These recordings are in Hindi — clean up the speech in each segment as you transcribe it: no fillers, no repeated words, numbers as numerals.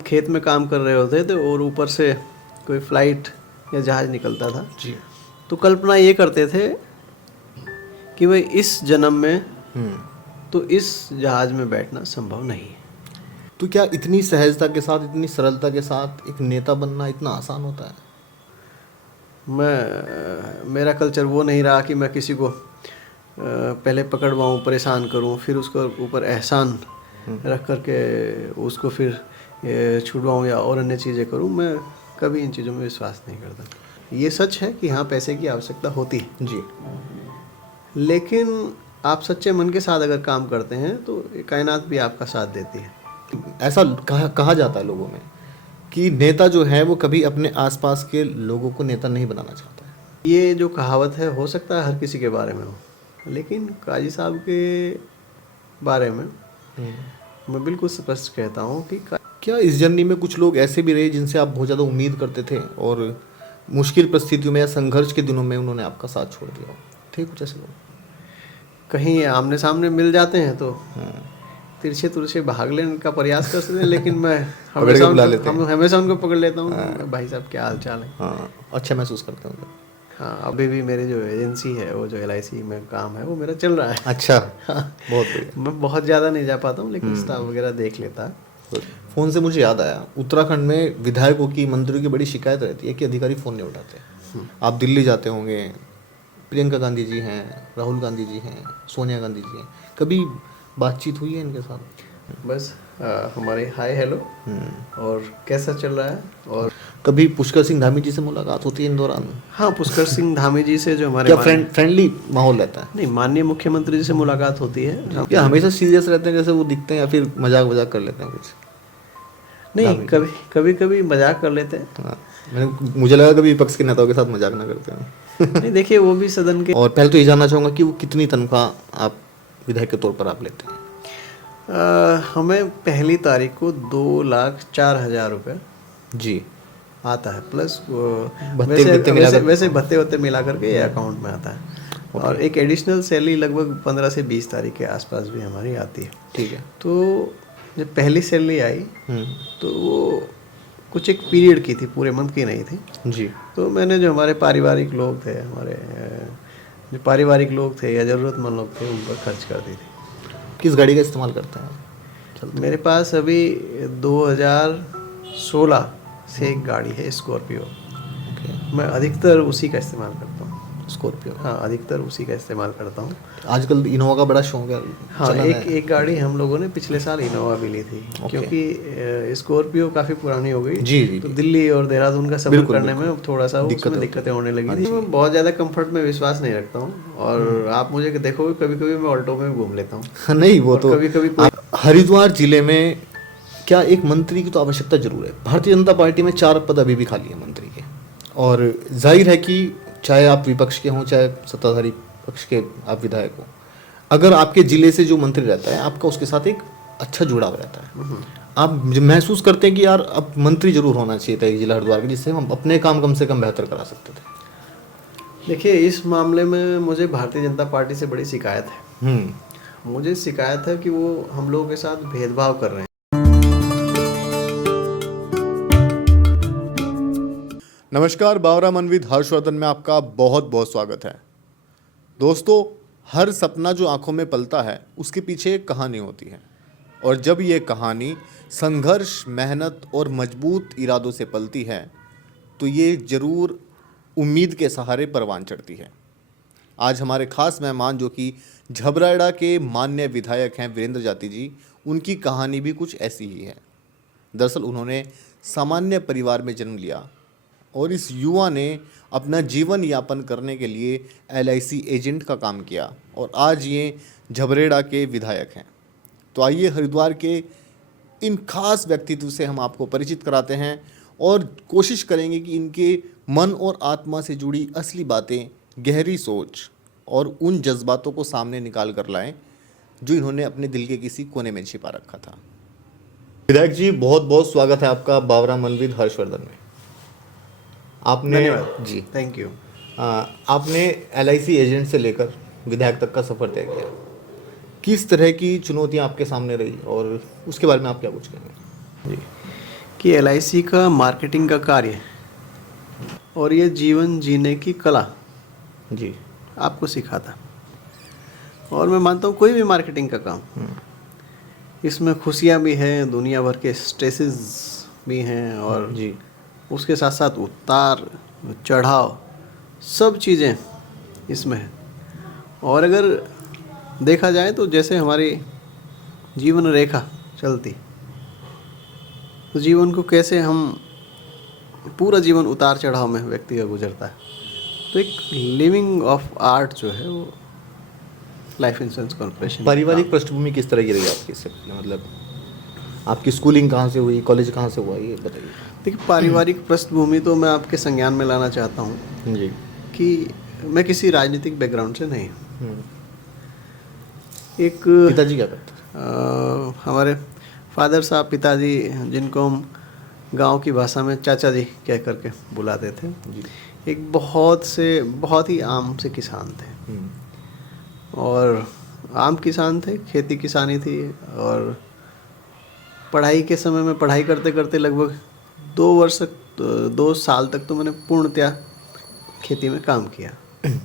खेत में काम कर रहे होते थे और ऊपर से कोई फ्लाइट या जहाज़ निकलता था जी। तो कल्पना ये करते थे कि भाई इस जन्म में तो इस जहाज़ में बैठना संभव नहीं है। तो क्या इतनी सहजता के साथ, इतनी सरलता के साथ एक नेता बनना इतना आसान होता है? मेरा कल्चर वो नहीं रहा कि मैं किसी को पहले पकड़वाऊँ, परेशान करूँ, फिर उसको ऊपर एहसान रख कर के उसको फिर छुड़वाऊँ या और अन्य चीज़ें करूँ। मैं कभी इन चीज़ों में विश्वास नहीं करता। ये सच है कि हाँ, पैसे की आवश्यकता होती है जी। लेकिन आप सच्चे मन के साथ अगर काम करते हैं तो कायनात भी आपका साथ देती है। ऐसा कहा जाता है लोगों में कि नेता जो है वो कभी अपने आसपास के लोगों को नेता नहीं बनाना चाहता है। ये जो कहावत है हो सकता है हर किसी के बारे में हो, लेकिन काजी साहब के बारे में मैं बिल्कुल स्पष्ट कहता हूँ कि क्या इस जर्नी में कुछ लोग ऐसे भी रहे जिनसे आप बहुत ज़्यादा उम्मीद करते थे और मुश्किल परिस्थितियों में या संघर्ष के दिनों में उन्होंने आपका साथ छोड़ दिया? थे कुछ ऐसे लोग? कहीं आमने सामने मिल जाते हैं तो तिरछे तुरछे भाग लेने का प्रयास करते हैं, लेकिन मैं हमेशा उनको पकड़ लेता हूँ। भाई साहब क्या हाल चाल है? हाँ, अच्छा महसूस करते होंगे। हाँ, अभी भी मेरी जो एजेंसी है, वो जो LIC में काम है, वो मेरा चल रहा है। अच्छा। हाँ, बहुत बढ़िया। मैं बहुत ज़्यादा नहीं जा पाता हूँ, लेकिन स्टाफ वगैरह देख लेता है। फ़ोन से मुझे याद आया, उत्तराखंड में विधायकों की, मंत्रियों की बड़ी शिकायत रहती है कि अधिकारी फ़ोन नहीं उठाते। आप दिल्ली जाते होंगे, प्रियंका गांधी जी हैं, राहुल गांधी जी हैं, सोनिया गांधी जी हैं, कभी बातचीत हुई है इनके साथ? बस हमारे हाय हेलो और कैसा चल रहा है। और कभी पुष्कर सिंह धामी जी से मुलाकात होती है इन दौरान? हाँ, पुष्कर सिंह धामी जी से जो हमारे फ्रेंडली माहौल रहता है? नहीं, माननीय मुख्यमंत्री जी से मुलाकात होती है। क्या हमेशा सीरियस रहते हैं जैसे वो दिखते हैं, या फिर मजाक कर लेते हैं कुछ? नहीं, कभी मजाक कर लेते हैं। हाँ, मुझे लगा कभी विपक्ष के नेताओं के साथ मजाक ना करते हैं। नहीं, देखिए वो भी सदन के। और पहले तो ये जानना चाहूँगा कि वो कितनी तनख्वाह आप विधायक के तौर पर आप लेते हैं? हमें पहली तारीख को 2,04,000 रुपये जी आता है, प्लस वैसे भत्ते वत्ते मिला करके ये अकाउंट में आता है। और एक एडिशनल सैलरी लगभग 15 से 20 तारीख के आसपास भी हमारी आती है। ठीक है। तो जब पहली सैलरी आई तो वो कुछ एक पीरियड की थी, पूरे मंथ की नहीं थी जी। तो मैंने जो हमारे पारिवारिक लोग थे, जो पारिवारिक लोग थे या ज़रूरतमंद लोग थे, उन पर खर्च कर दी थी। किस गाड़ी का इस्तेमाल करते हैं? मेरे पास अभी 2016 से एक गाड़ी है, स्कॉर्पियो। मैं अधिकतर उसी का इस्तेमाल करता हूँ। स्कॉर्पियो? हाँ, अधिकतर उसी का इस्तेमाल करता हूँ। आजकल इनोवा का बड़ा शौक है। हाँ, एक गाड़ी हम लोगों ने पिछले साल इनोवा भी ली थी, क्योंकि स्कॉर्पियो काफ़ी पुरानी हो गई। जी। तो दिल्ली और देहरादून का सफ़र करने में थोड़ा सा उसमें दिक्कतें होने लगी थी। मैं बहुत ज़्यादा कंफर्ट में विश्वास नहीं रखता हूँ, और आप मुझे देखोगे कभी कभी मैं ऑल्टो में घूम लेता हूँ। नहीं, वो तो कभी हरिद्वार जिले में क्या एक मंत्री की तो आवश्यकता जरूर है। भारतीय जनता पार्टी में 4 पद अभी भी खाली है मंत्री के, और जाहिर है कि चाहे आप विपक्ष के हों चाहे सत्ताधारी पक्ष के आप विधायक हो, अगर आपके ज़िले से जो मंत्री रहता है आपका उसके साथ एक अच्छा जुड़ाव रहता है। आप महसूस करते हैं कि यार अब मंत्री जरूर होना चाहिए था एक जिला हरिद्वार के, जिससे हम अपने काम कम से कम बेहतर करा सकते थे। देखिए, इस मामले में मुझे भारतीय जनता पार्टी से बड़ी शिकायत है। मुझे शिकायत है कि वो हम लोगों के साथ भेदभाव कर रहे हैं। नमस्कार, बावरा मन विद हर्षवर्धन में आपका बहुत बहुत स्वागत है। दोस्तों, हर सपना जो आंखों में पलता है उसके पीछे एक कहानी होती है, और जब ये कहानी संघर्ष, मेहनत और मजबूत इरादों से पलती है तो ये ज़रूर उम्मीद के सहारे परवान चढ़ती है। आज हमारे खास मेहमान जो कि झबराड़ा के माननीय विधायक हैं वीरेंद्र जाती जी, उनकी कहानी भी कुछ ऐसी ही है। दरअसल उन्होंने सामान्य परिवार में जन्म लिया और इस युवा ने अपना जीवन यापन करने के लिए LIC एजेंट का काम किया, और आज ये झबरेड़ा के विधायक हैं। तो आइए हरिद्वार के इन खास व्यक्तित्व से हम आपको परिचित कराते हैं और कोशिश करेंगे कि इनके मन और आत्मा से जुड़ी असली बातें, गहरी सोच और उन जज्बातों को सामने निकाल कर लाएं जो इन्होंने अपने दिल के किसी कोने में छिपा रखा था। विधायक जी, बहुत बहुत स्वागत है आपका बावरा मन विद हर्षवर्धन में। आपने जी, थैंक यू। आपने LIC एजेंट से लेकर विधायक तक का सफ़र तय किया। किस तरह की चुनौतियां आपके सामने रही और उसके बारे में आप क्या कुछ कहेंगे? जी, कि LIC का मार्केटिंग का कार्य और ये जीवन जीने की कला जी। आपको सिखाता। और मैं मानता हूँ कोई भी मार्केटिंग का काम, इसमें खुशियाँ भी हैं, दुनिया भर के स्ट्रेसेस भी हैं, और जी। उसके साथ साथ उतार चढ़ाव सब चीज़ें इसमें हैं। और अगर देखा जाए तो जैसे हमारी जीवन रेखा चलती, तो जीवन को कैसे हम पूरा जीवन उतार चढ़ाव में व्यक्ति का गुजरता है, तो एक लिविंग ऑफ आर्ट जो है वो लाइफ इंश्योरेंस कॉर्पोरेशन। पारिवारिक पृष्ठभूमि किस तरह की रही आपकी इससे पहले? मतलब आपकी स्कूलिंग कहाँ से हुई, कॉलेज कहाँ से हुआ, ये बताइए। देखिए, पारिवारिक पृष्ठभूमि तो मैं आपके संज्ञान में लाना चाहता हूँ जी। कि मैं किसी राजनीतिक बैकग्राउंड से नहीं हूँ। एक पिताजी क्या करते थे? हमारे फादर साहब, पिताजी, जिनको हम गांव की भाषा में चाचा जी कह करके बुलाते थे, जी। एक बहुत ही आम से किसान थे। और आम किसान थे, खेती किसानी थी। और पढ़ाई के समय में पढ़ाई करते करते लगभग 2 साल तक तो मैंने पूर्णतया खेती में काम किया।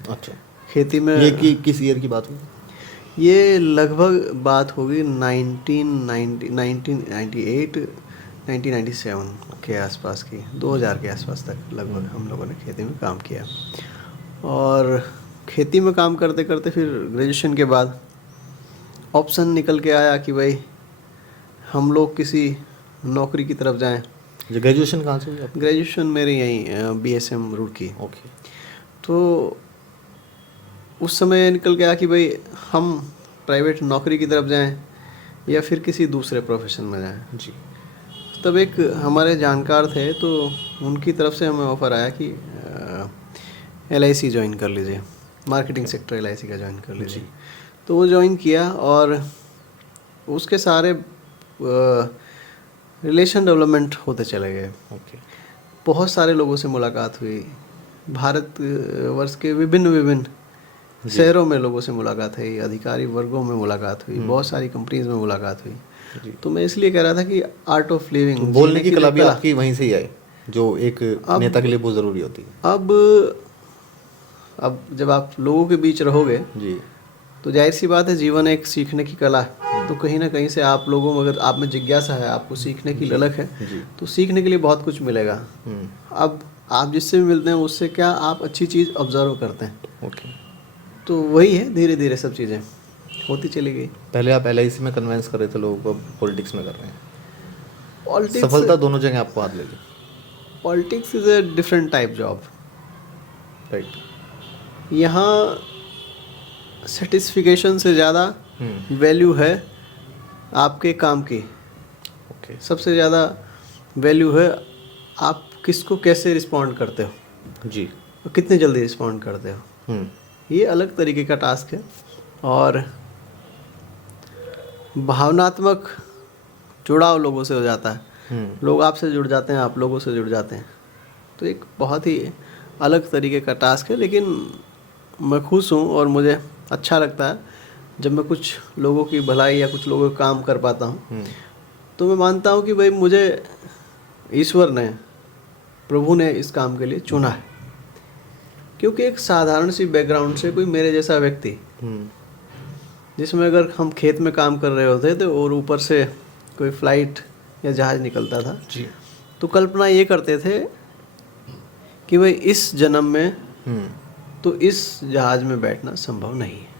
अच्छा। खेती में ये किस ईयर की बात हुई? ये लगभग बात होगी 1998 1997 के आसपास की, 2000 के आसपास तक लगभग हम लोगों ने खेती में काम किया। और खेती में काम करते करते फिर ग्रेजुएशन के बाद ऑप्शन निकल के आया कि भाई हम लोग किसी नौकरी की तरफ जाएं। ग्रेजुएशन कहाँ से हुई आपकी? ग्रेजुएशन मेरी यहीं BSM रुड़की। ओके। तो उस समय निकल गया कि भाई हम प्राइवेट नौकरी की तरफ जाएं या फिर किसी दूसरे प्रोफेशन में जाएं। जी। तब एक हमारे जानकार थे, तो उनकी तरफ से हमें ऑफ़र आया कि LIC ज्वाइन कर लीजिए, मार्केटिंग सेक्टर LIC का ज्वाइन कर लीजिए। तो वो ज्वाइन किया और उसके सारे रिलेशन डेवलपमेंट होते चले गए। ओके। बहुत सारे लोगों से मुलाकात हुई, भारत वर्ष के विभिन्न शहरों में लोगों से मुलाकात हुई, अधिकारी वर्गों में मुलाकात हुई, बहुत सारी कंपनीज में मुलाकात हुई। तो मैं इसलिए कह रहा था कि आर्ट ऑफ लिविंग, बोलने की कला भी आपकी वहीं से ही आई, जो एक नेता के लिए बहुत ज़रूरी होती है। अब जब आप लोगों के बीच रहोगे जी। तो जाहिर सी बात है, जीवन एक सीखने की कला है। तो कहीं ना कहीं से आप लोगों में अगर आप में जिज्ञासा है, आपको सीखने की ललक है, तो सीखने के लिए बहुत कुछ मिलेगा। अब आप जिससे भी मिलते हैं उससे क्या आप अच्छी चीज़ ऑब्जर्व करते हैं। ओके। तो वही है, धीरे धीरे सब चीज़ें होती चली गई। पहले आप LIC में कन्वेंस कर रहे थे लोगों को, पॉलिटिक्स में कर रहे हैं। पॉलिटिक्स, सफलता दोनों जगह आपको हाथ लगी। Politics is a different type job. Right. यहाँ सेटिस्फिकेशन से ज़्यादा वैल्यू है आपके काम की। ओके। सबसे ज़्यादा वैल्यू है आप किसको कैसे रिस्पॉन्ड करते हो जी। और कितने जल्दी रिस्पॉन्ड करते हो। ये अलग तरीके का टास्क है। और भावनात्मक जुड़ाव लोगों से हो जाता है। लोग आपसे जुड़ जाते हैं, आप लोगों से जुड़ जाते हैं। तो एक बहुत ही अलग तरीके का टास्क है। लेकिन मैं खुश हूँ और मुझे अच्छा लगता है जब मैं कुछ लोगों की भलाई या कुछ लोगों का काम कर पाता हूँ। तो मैं मानता हूँ कि भाई मुझे ईश्वर ने, प्रभु ने इस काम के लिए चुना है। क्योंकि एक साधारण सी बैकग्राउंड से कोई मेरे जैसा व्यक्ति, जिसमें अगर हम खेत में काम कर रहे होते थे और ऊपर से कोई फ्लाइट या जहाज़ निकलता था जी, तो कल्पना ये करते थे कि भाई इस जन्म में तो इस जहाज़ में बैठना संभव नहीं है।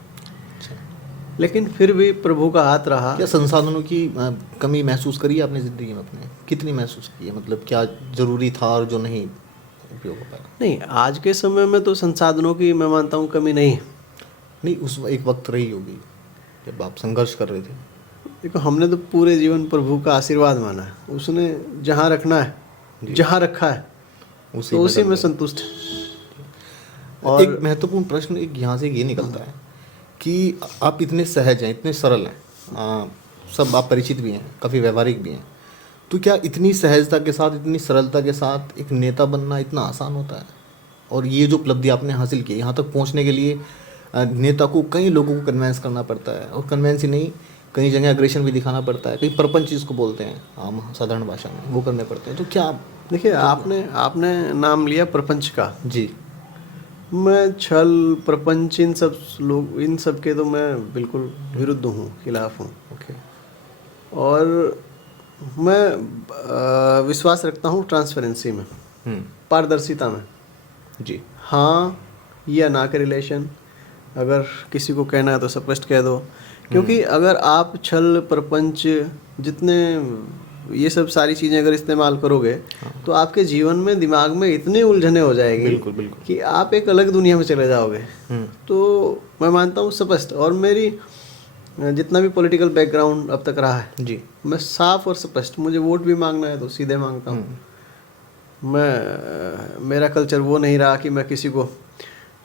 लेकिन फिर भी प्रभु का हाथ रहा। क्या संसाधनों की कमी महसूस करी है आपने ज़िंदगी में अपने? कितनी महसूस की है? मतलब क्या ज़रूरी था और जो नहीं उपयोग हो पाया? नहीं, आज के समय में तो संसाधनों की मैं मानता हूँ कमी नहीं है। नहीं, उस एक वक्त रही होगी जब आप संघर्ष कर रहे थे। देखो, हमने तो पूरे जीवन प्रभु का आशीर्वाद माना है। उसने जहाँ रखना है, जहाँ रखा है, उसी में संतुष्ट है। और एक महत्वपूर्ण प्रश्न एक यहाँ से ये निकलता है कि आप इतने सहज हैं, इतने सरल हैं, सब आप परिचित भी हैं, काफ़ी व्यवहारिक भी हैं, तो क्या इतनी सहजता के साथ, इतनी सरलता के साथ एक नेता बनना इतना आसान होता है? और ये जो उपलब्धि आपने हासिल की, यहाँ तक पहुँचने के लिए नेता को कई लोगों को कन्वेंस करना पड़ता है, और कन्वेंस ही नहीं, कई जगह अग्रेशन भी दिखाना पड़ता है, कई प्रपंच जिसको बोलते हैं आम साधारण भाषा में, वो करने पड़ते हैं। तो क्या देखिए, आपने आपने नाम लिया प्रपंच का। जी मैं छल प्रपंच इन सब के तो मैं बिल्कुल विरुद्ध हूँ, खिलाफ हूँ। ओके और मैं विश्वास रखता हूँ ट्रांसपेरेंसी में, पारदर्शिता में। जी हाँ या ना के रिलेशन, अगर किसी को कहना है तो स्पष्ट कह दो। क्योंकि अगर आप छल प्रपंच जितने ये सब सारी चीज़ें अगर इस्तेमाल करोगे तो आपके जीवन में दिमाग में इतनी उलझने हो जाएगी बिल्कुल बिल्कुल कि आप एक अलग दुनिया में चले जाओगे। तो मैं मानता हूँ स्पष्ट, और मेरी जितना भी पॉलिटिकल बैकग्राउंड अब तक रहा है, जी मैं साफ और स्पष्ट, मुझे वोट भी मांगना है तो सीधे मांगता हूँ। मेरा कल्चर वो नहीं रहा कि मैं किसी को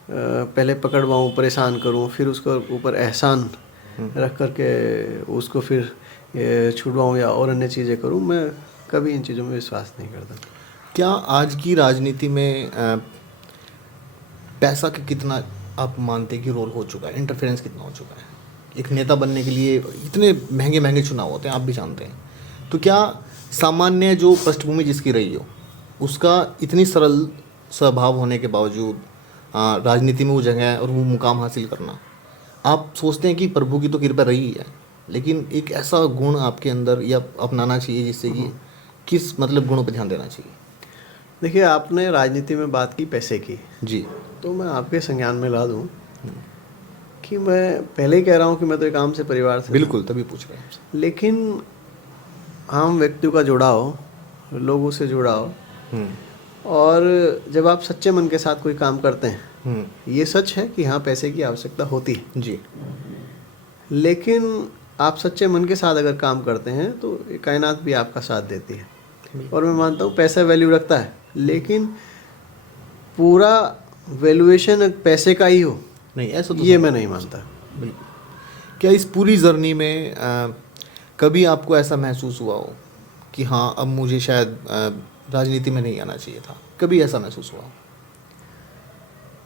पहले पकड़वाऊँ, परेशान करूँ, फिर उसको ऊपर एहसान रख करके उसको फिर छुड़वाऊँ या और अन्य चीज़ें करूँ। मैं कभी इन चीज़ों में विश्वास नहीं करता। क्या आज की राजनीति में पैसा का कितना आप मानते हैं कि रोल हो चुका है, इंटरफेरेंस कितना हो चुका है? एक नेता बनने के लिए इतने महंगे महंगे चुनाव होते हैं, आप भी जानते हैं। तो क्या सामान्य जो पृष्ठभूमि जिसकी रही हो, उसका इतनी सरल स्वभाव होने के बावजूद राजनीति में वो जगह और वो मुकाम हासिल करना, आप सोचते हैं कि प्रभु की तो कृपा रही है, लेकिन एक ऐसा गुण आपके अंदर या अपनाना चाहिए जिससे कि किस मतलब गुणों पर ध्यान देना चाहिए? देखिए, आपने राजनीति में बात की पैसे की, जी तो मैं आपके संज्ञान में ला दूं कि मैं पहले ही कह रहा हूं कि मैं तो एक आम से परिवार से बिल्कुल, तभी पूछ रहे हैं आपसे। हूं। लेकिन आम व्यक्तियों का जुड़ाव, लोगों से जुड़ाव, और जब आप सच्चे मन के साथ कोई काम करते हैं, ये सच है कि हाँ पैसे की आवश्यकता होती है, जी लेकिन आप सच्चे मन के साथ अगर काम करते हैं तो कायनात भी आपका साथ देती है। और मैं मानता हूँ पैसा वैल्यू रखता है, लेकिन पूरा वैल्यूएशन पैसे का ही हो, नहीं, ऐसा तो ये मैं नहीं मानता। बिल्कुल। क्या इस पूरी जर्नी में कभी आपको ऐसा महसूस हुआ हो कि हाँ अब मुझे शायद राजनीति में नहीं आना चाहिए था? कभी ऐसा महसूस हुआ हो?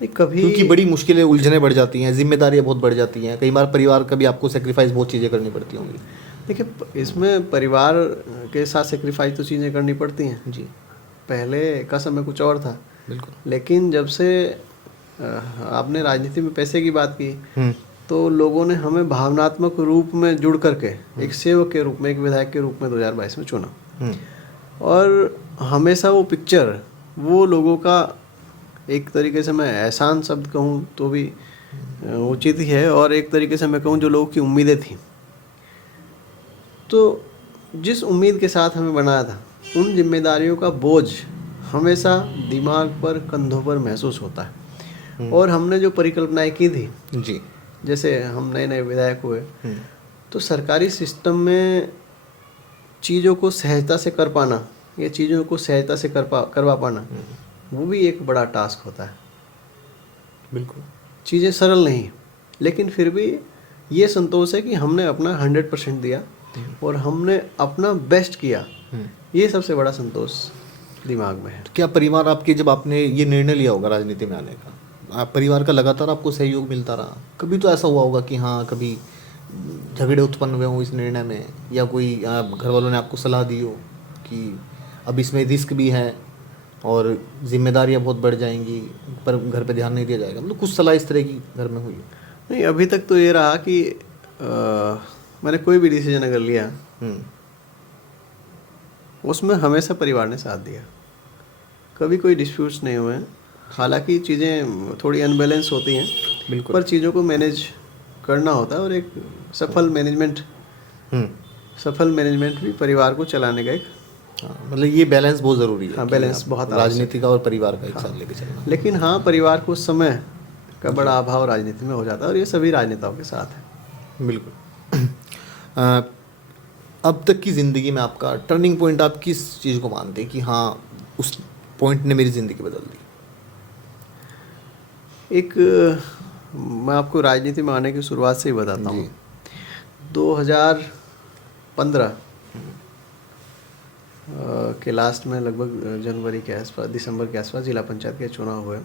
नहीं, कभी, क्योंकि बड़ी मुश्किलें, उलझनें बढ़ जाती हैं, जिम्मेदारियां बहुत बढ़ जाती हैं, कई बार परिवार का भी आपको सेक्रीफाइस बहुत चीज़ें करनी पड़ती होंगी। देखिए, इसमें परिवार के साथ सेक्रीफाइस तो चीज़ें करनी पड़ती हैं जी पहले का समय कुछ और था, बिल्कुल। लेकिन जब से आपने राजनीति में पैसे की बात की, तो लोगों ने हमें भावनात्मक रूप में जुड़ करके एक सेवक के रूप में, एक विधायक के रूप में 2022 में चुना। और हमेशा वो पिक्चर, वो लोगों का, एक तरीके से मैं एहसान शब्द कहूँ तो भी उचित ही है, और एक तरीके से मैं कहूँ जो लोगों की उम्मीदें थी, तो जिस उम्मीद के साथ हमें बनाया था, उन जिम्मेदारियों का बोझ हमेशा दिमाग पर, कंधों पर महसूस होता है। और हमने जो परिकल्पनाएं की थी, जी जैसे हम नए नए विधायक हुए, तो सरकारी सिस्टम में चीज़ों को सहजता से कर पाना, या चीज़ों को सहजता से करवा पाना, वो भी एक बड़ा टास्क होता है। बिल्कुल। चीज़ें सरल नहीं, लेकिन फिर भी ये संतोष है कि हमने अपना 100% दिया और हमने अपना बेस्ट किया। ये सबसे बड़ा संतोष दिमाग में है। तो क्या परिवार आपके, जब आपने ये निर्णय लिया होगा राजनीति में आने का, आप परिवार का लगातार आपको सहयोग मिलता रहा? कभी तो ऐसा हुआ होगा कि हाँ कभी झगड़े उत्पन्न हुए हों इस निर्णय में, या कोई घर वालों ने आपको सलाह दी हो कि अब इसमें रिस्क भी है और जिम्मेदारियां बहुत बढ़ जाएंगी, पर घर पे ध्यान नहीं दिया जाएगा, मतलब कुछ सलाह इस तरह की घर में हुई? नहीं, अभी तक तो ये रहा कि मैंने कोई भी डिसीजन अगर लिया, उसमें हमेशा परिवार ने साथ दिया, कभी कोई डिस्प्यूट्स नहीं हुए। हालांकि चीज़ें थोड़ी अनबैलेंस होती हैं, बिल्कुल, पर चीज़ों को मैनेज करना होता है, और एक सफल मैनेजमेंट भी परिवार को चलाने का एक, मतलब ये बैलेंस बहुत ज़रूरी है। हाँ, कि बैलेंस आप बहुत राजनीति का और परिवार का एक साथ लेके चलना। लेकिन हाँ, परिवार को समय का बड़ा अभाव राजनीति में हो जाता है, और ये सभी राजनेताओं के साथ है। बिल्कुल। अब तक की ज़िंदगी में आपका टर्निंग पॉइंट आप किस चीज़ को मानते हैं कि हाँ उस पॉइंट ने मेरी ज़िंदगी बदल दी? एक, मैं आपको राजनीति में आने की शुरुआत से ही बताता हूँ। 2015 के लास्ट में, लगभग जनवरी के आसपास, दिसंबर के आसपास जिला पंचायत के चुनाव हुए,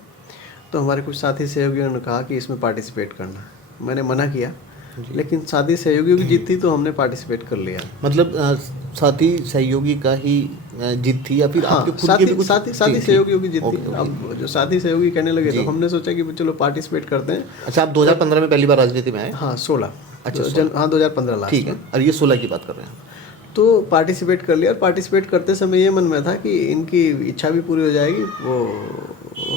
तो हमारे कुछ साथी सहयोगियों ने कहा कि इसमें पार्टिसिपेट करना। मैंने मना किया, लेकिन साथी सहयोगियों की जीत थी तो हमने पार्टिसिपेट कर लिया। मतलब साथी सहयोगी का ही जीत थी या फिर हाँ, आपके खुद के भी कुछ? साथी ठीक, सहयोगियों की जीत ओके, थी। ओके। अब जो साथी सहयोगी कहने लगे जी। तो हमने सोचा कि चलो पार्टिसिपेट करते हैं। अच्छा, आप 2015 में पहली बार राजनीति में आए? हाँ 16। अच्छा, हाँ 2015 लास्ट ठीक है। में। और ये 16 की बात कर रहे हैं? तो पार्टिसिपेट कर लिया और पार्टिसिपेट करते समय ये मन में था कि इनकी इच्छा भी पूरी हो जाएगी, वो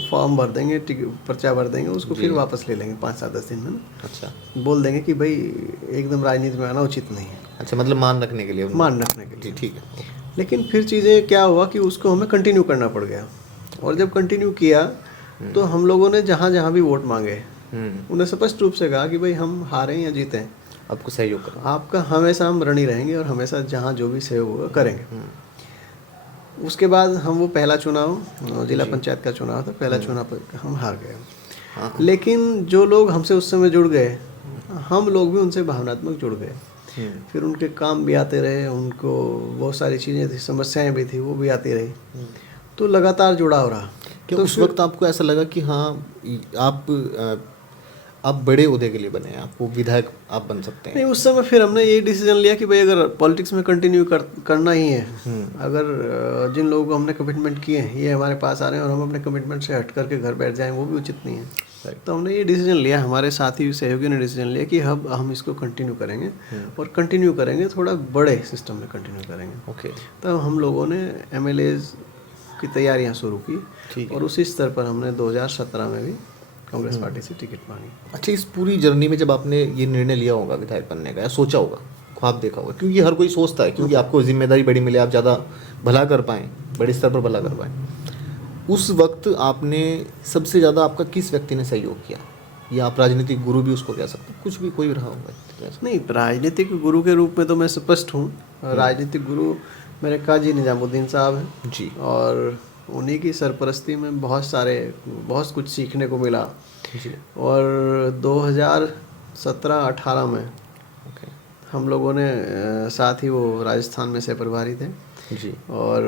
फॉर्म भर देंगे, पर्चा भर देंगे, उसको फिर वापस ले लेंगे 5-7-10 दिन में ना। अच्छा, बोल देंगे कि भाई एकदम राजनीति में आना उचित नहीं है, अच्छा, मतलब मान रखने के लिए? मान रखने के लिए। जी, ठीक है। लेकिन फिर चीज़ें क्या हुआ कि उसको हमें कंटिन्यू करना पड़ गया। और जब कंटिन्यू किया तो हम लोगों ने जहाँ जहाँ भी वोट मांगे उन्हें स्पष्ट रूप से कहा कि भाई हम हारें या जीतें, आपको सहयोग करो, आपका हमेशा हम ऋणी रहेंगे और हमेशा जहाँ जो भी सहयोग होगा करेंगे। उसके बाद हम वो पहला चुनाव जिला पंचायत का चुनाव था, पहला चुनाव पर हम हार गए। लेकिन जो लोग हमसे उस समय जुड़ गए, हम लोग भी उनसे भावनात्मक जुड़ गए। फिर उनके काम भी आते रहे, उनको बहुत सारी चीज़ें थी, समस्याएं भी थी, वो भी आती रही, तो लगातार जुड़ाव रहा। क्या तो उस वक्त आपको ऐसा लगा कि हाँ आप बड़े ओहदे के लिए बने हैं, आपको विधायक आप बन सकते हैं? नहीं, उस समय फिर हमने यही डिसीजन लिया कि भाई अगर पॉलिटिक्स में कंटिन्यू करना ही है, अगर जिन लोगों को हमने कमिटमेंट किए हैं ये हमारे पास आ रहे हैं और हम अपने कमिटमेंट से हट करके घर बैठ जाएं, वो भी उचित नहीं है। तो हमने ये डिसीजन लिया, हमारे साथी सहयोगी ने डिसीजन लिया कि हम इसको कंटिन्यू करेंगे और कंटिन्यू करेंगे, थोड़ा बड़े सिस्टम में कंटिन्यू करेंगे। ओके। तब हम लोगों ने MLAs की तैयारियाँ शुरू की और उसी स्तर पर हमने 2017 में भी कांग्रेस पार्टी से टिकट मांगी। अच्छा, इस पूरी जर्नी में जब आपने ये निर्णय लिया होगा विधायक बनने का, या सोचा होगा, ख्वाब देखा होगा, क्योंकि हर कोई सोचता है, क्योंकि आपको जिम्मेदारी बड़ी मिले, आप ज़्यादा भला कर पाएँ, बड़े स्तर पर भला कर पाएँ, उस वक्त आपने सबसे ज़्यादा आपका किस व्यक्ति ने सहयोग किया? या आप राजनीतिक गुरु भी उसको कह सकते हैं, कुछ भी कोई भी रहा होगा? नहीं, राजनीतिक गुरु के रूप में तो मैं स्पष्ट हूँ। राजनीतिक गुरु मेरे काजी निजामुद्दीन साहब हैं जी। और उन्हीं की सरपरस्ती में बहुत कुछ सीखने को मिला। जी। और 2017-18 में हम लोगों ने साथ ही वो राजस्थान में से प्रभारी थे जी। और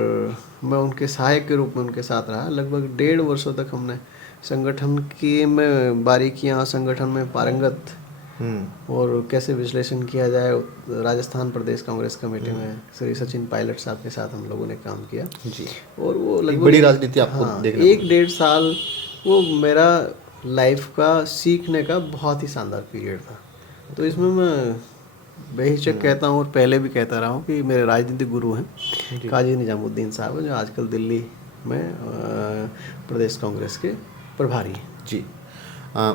मैं उनके सहायक के रूप में उनके साथ रहा। लगभग 1.5 वर्षों तक हमने संगठन की में बारीकियां, संगठन में पारंगत और कैसे विश्लेषण किया जाए, राजस्थान प्रदेश कांग्रेस कमेटी में श्री सचिन पायलट साहब के साथ हम लोगों ने काम किया जी। और वो लगभग बड़ी राजनीति आपको देखने 1-1.5 साल वो मेरा लाइफ का सीखने का बहुत ही शानदार पीरियड था। तो इसमें मैं बेहिचक कहता हूँ और पहले भी कहता रहा हूँ कि मेरे राजनीतिक गुरु हैं काजी निजामुद्दीन साहब, जो आजकल दिल्ली में प्रदेश कांग्रेस के प्रभारी हैं। जी।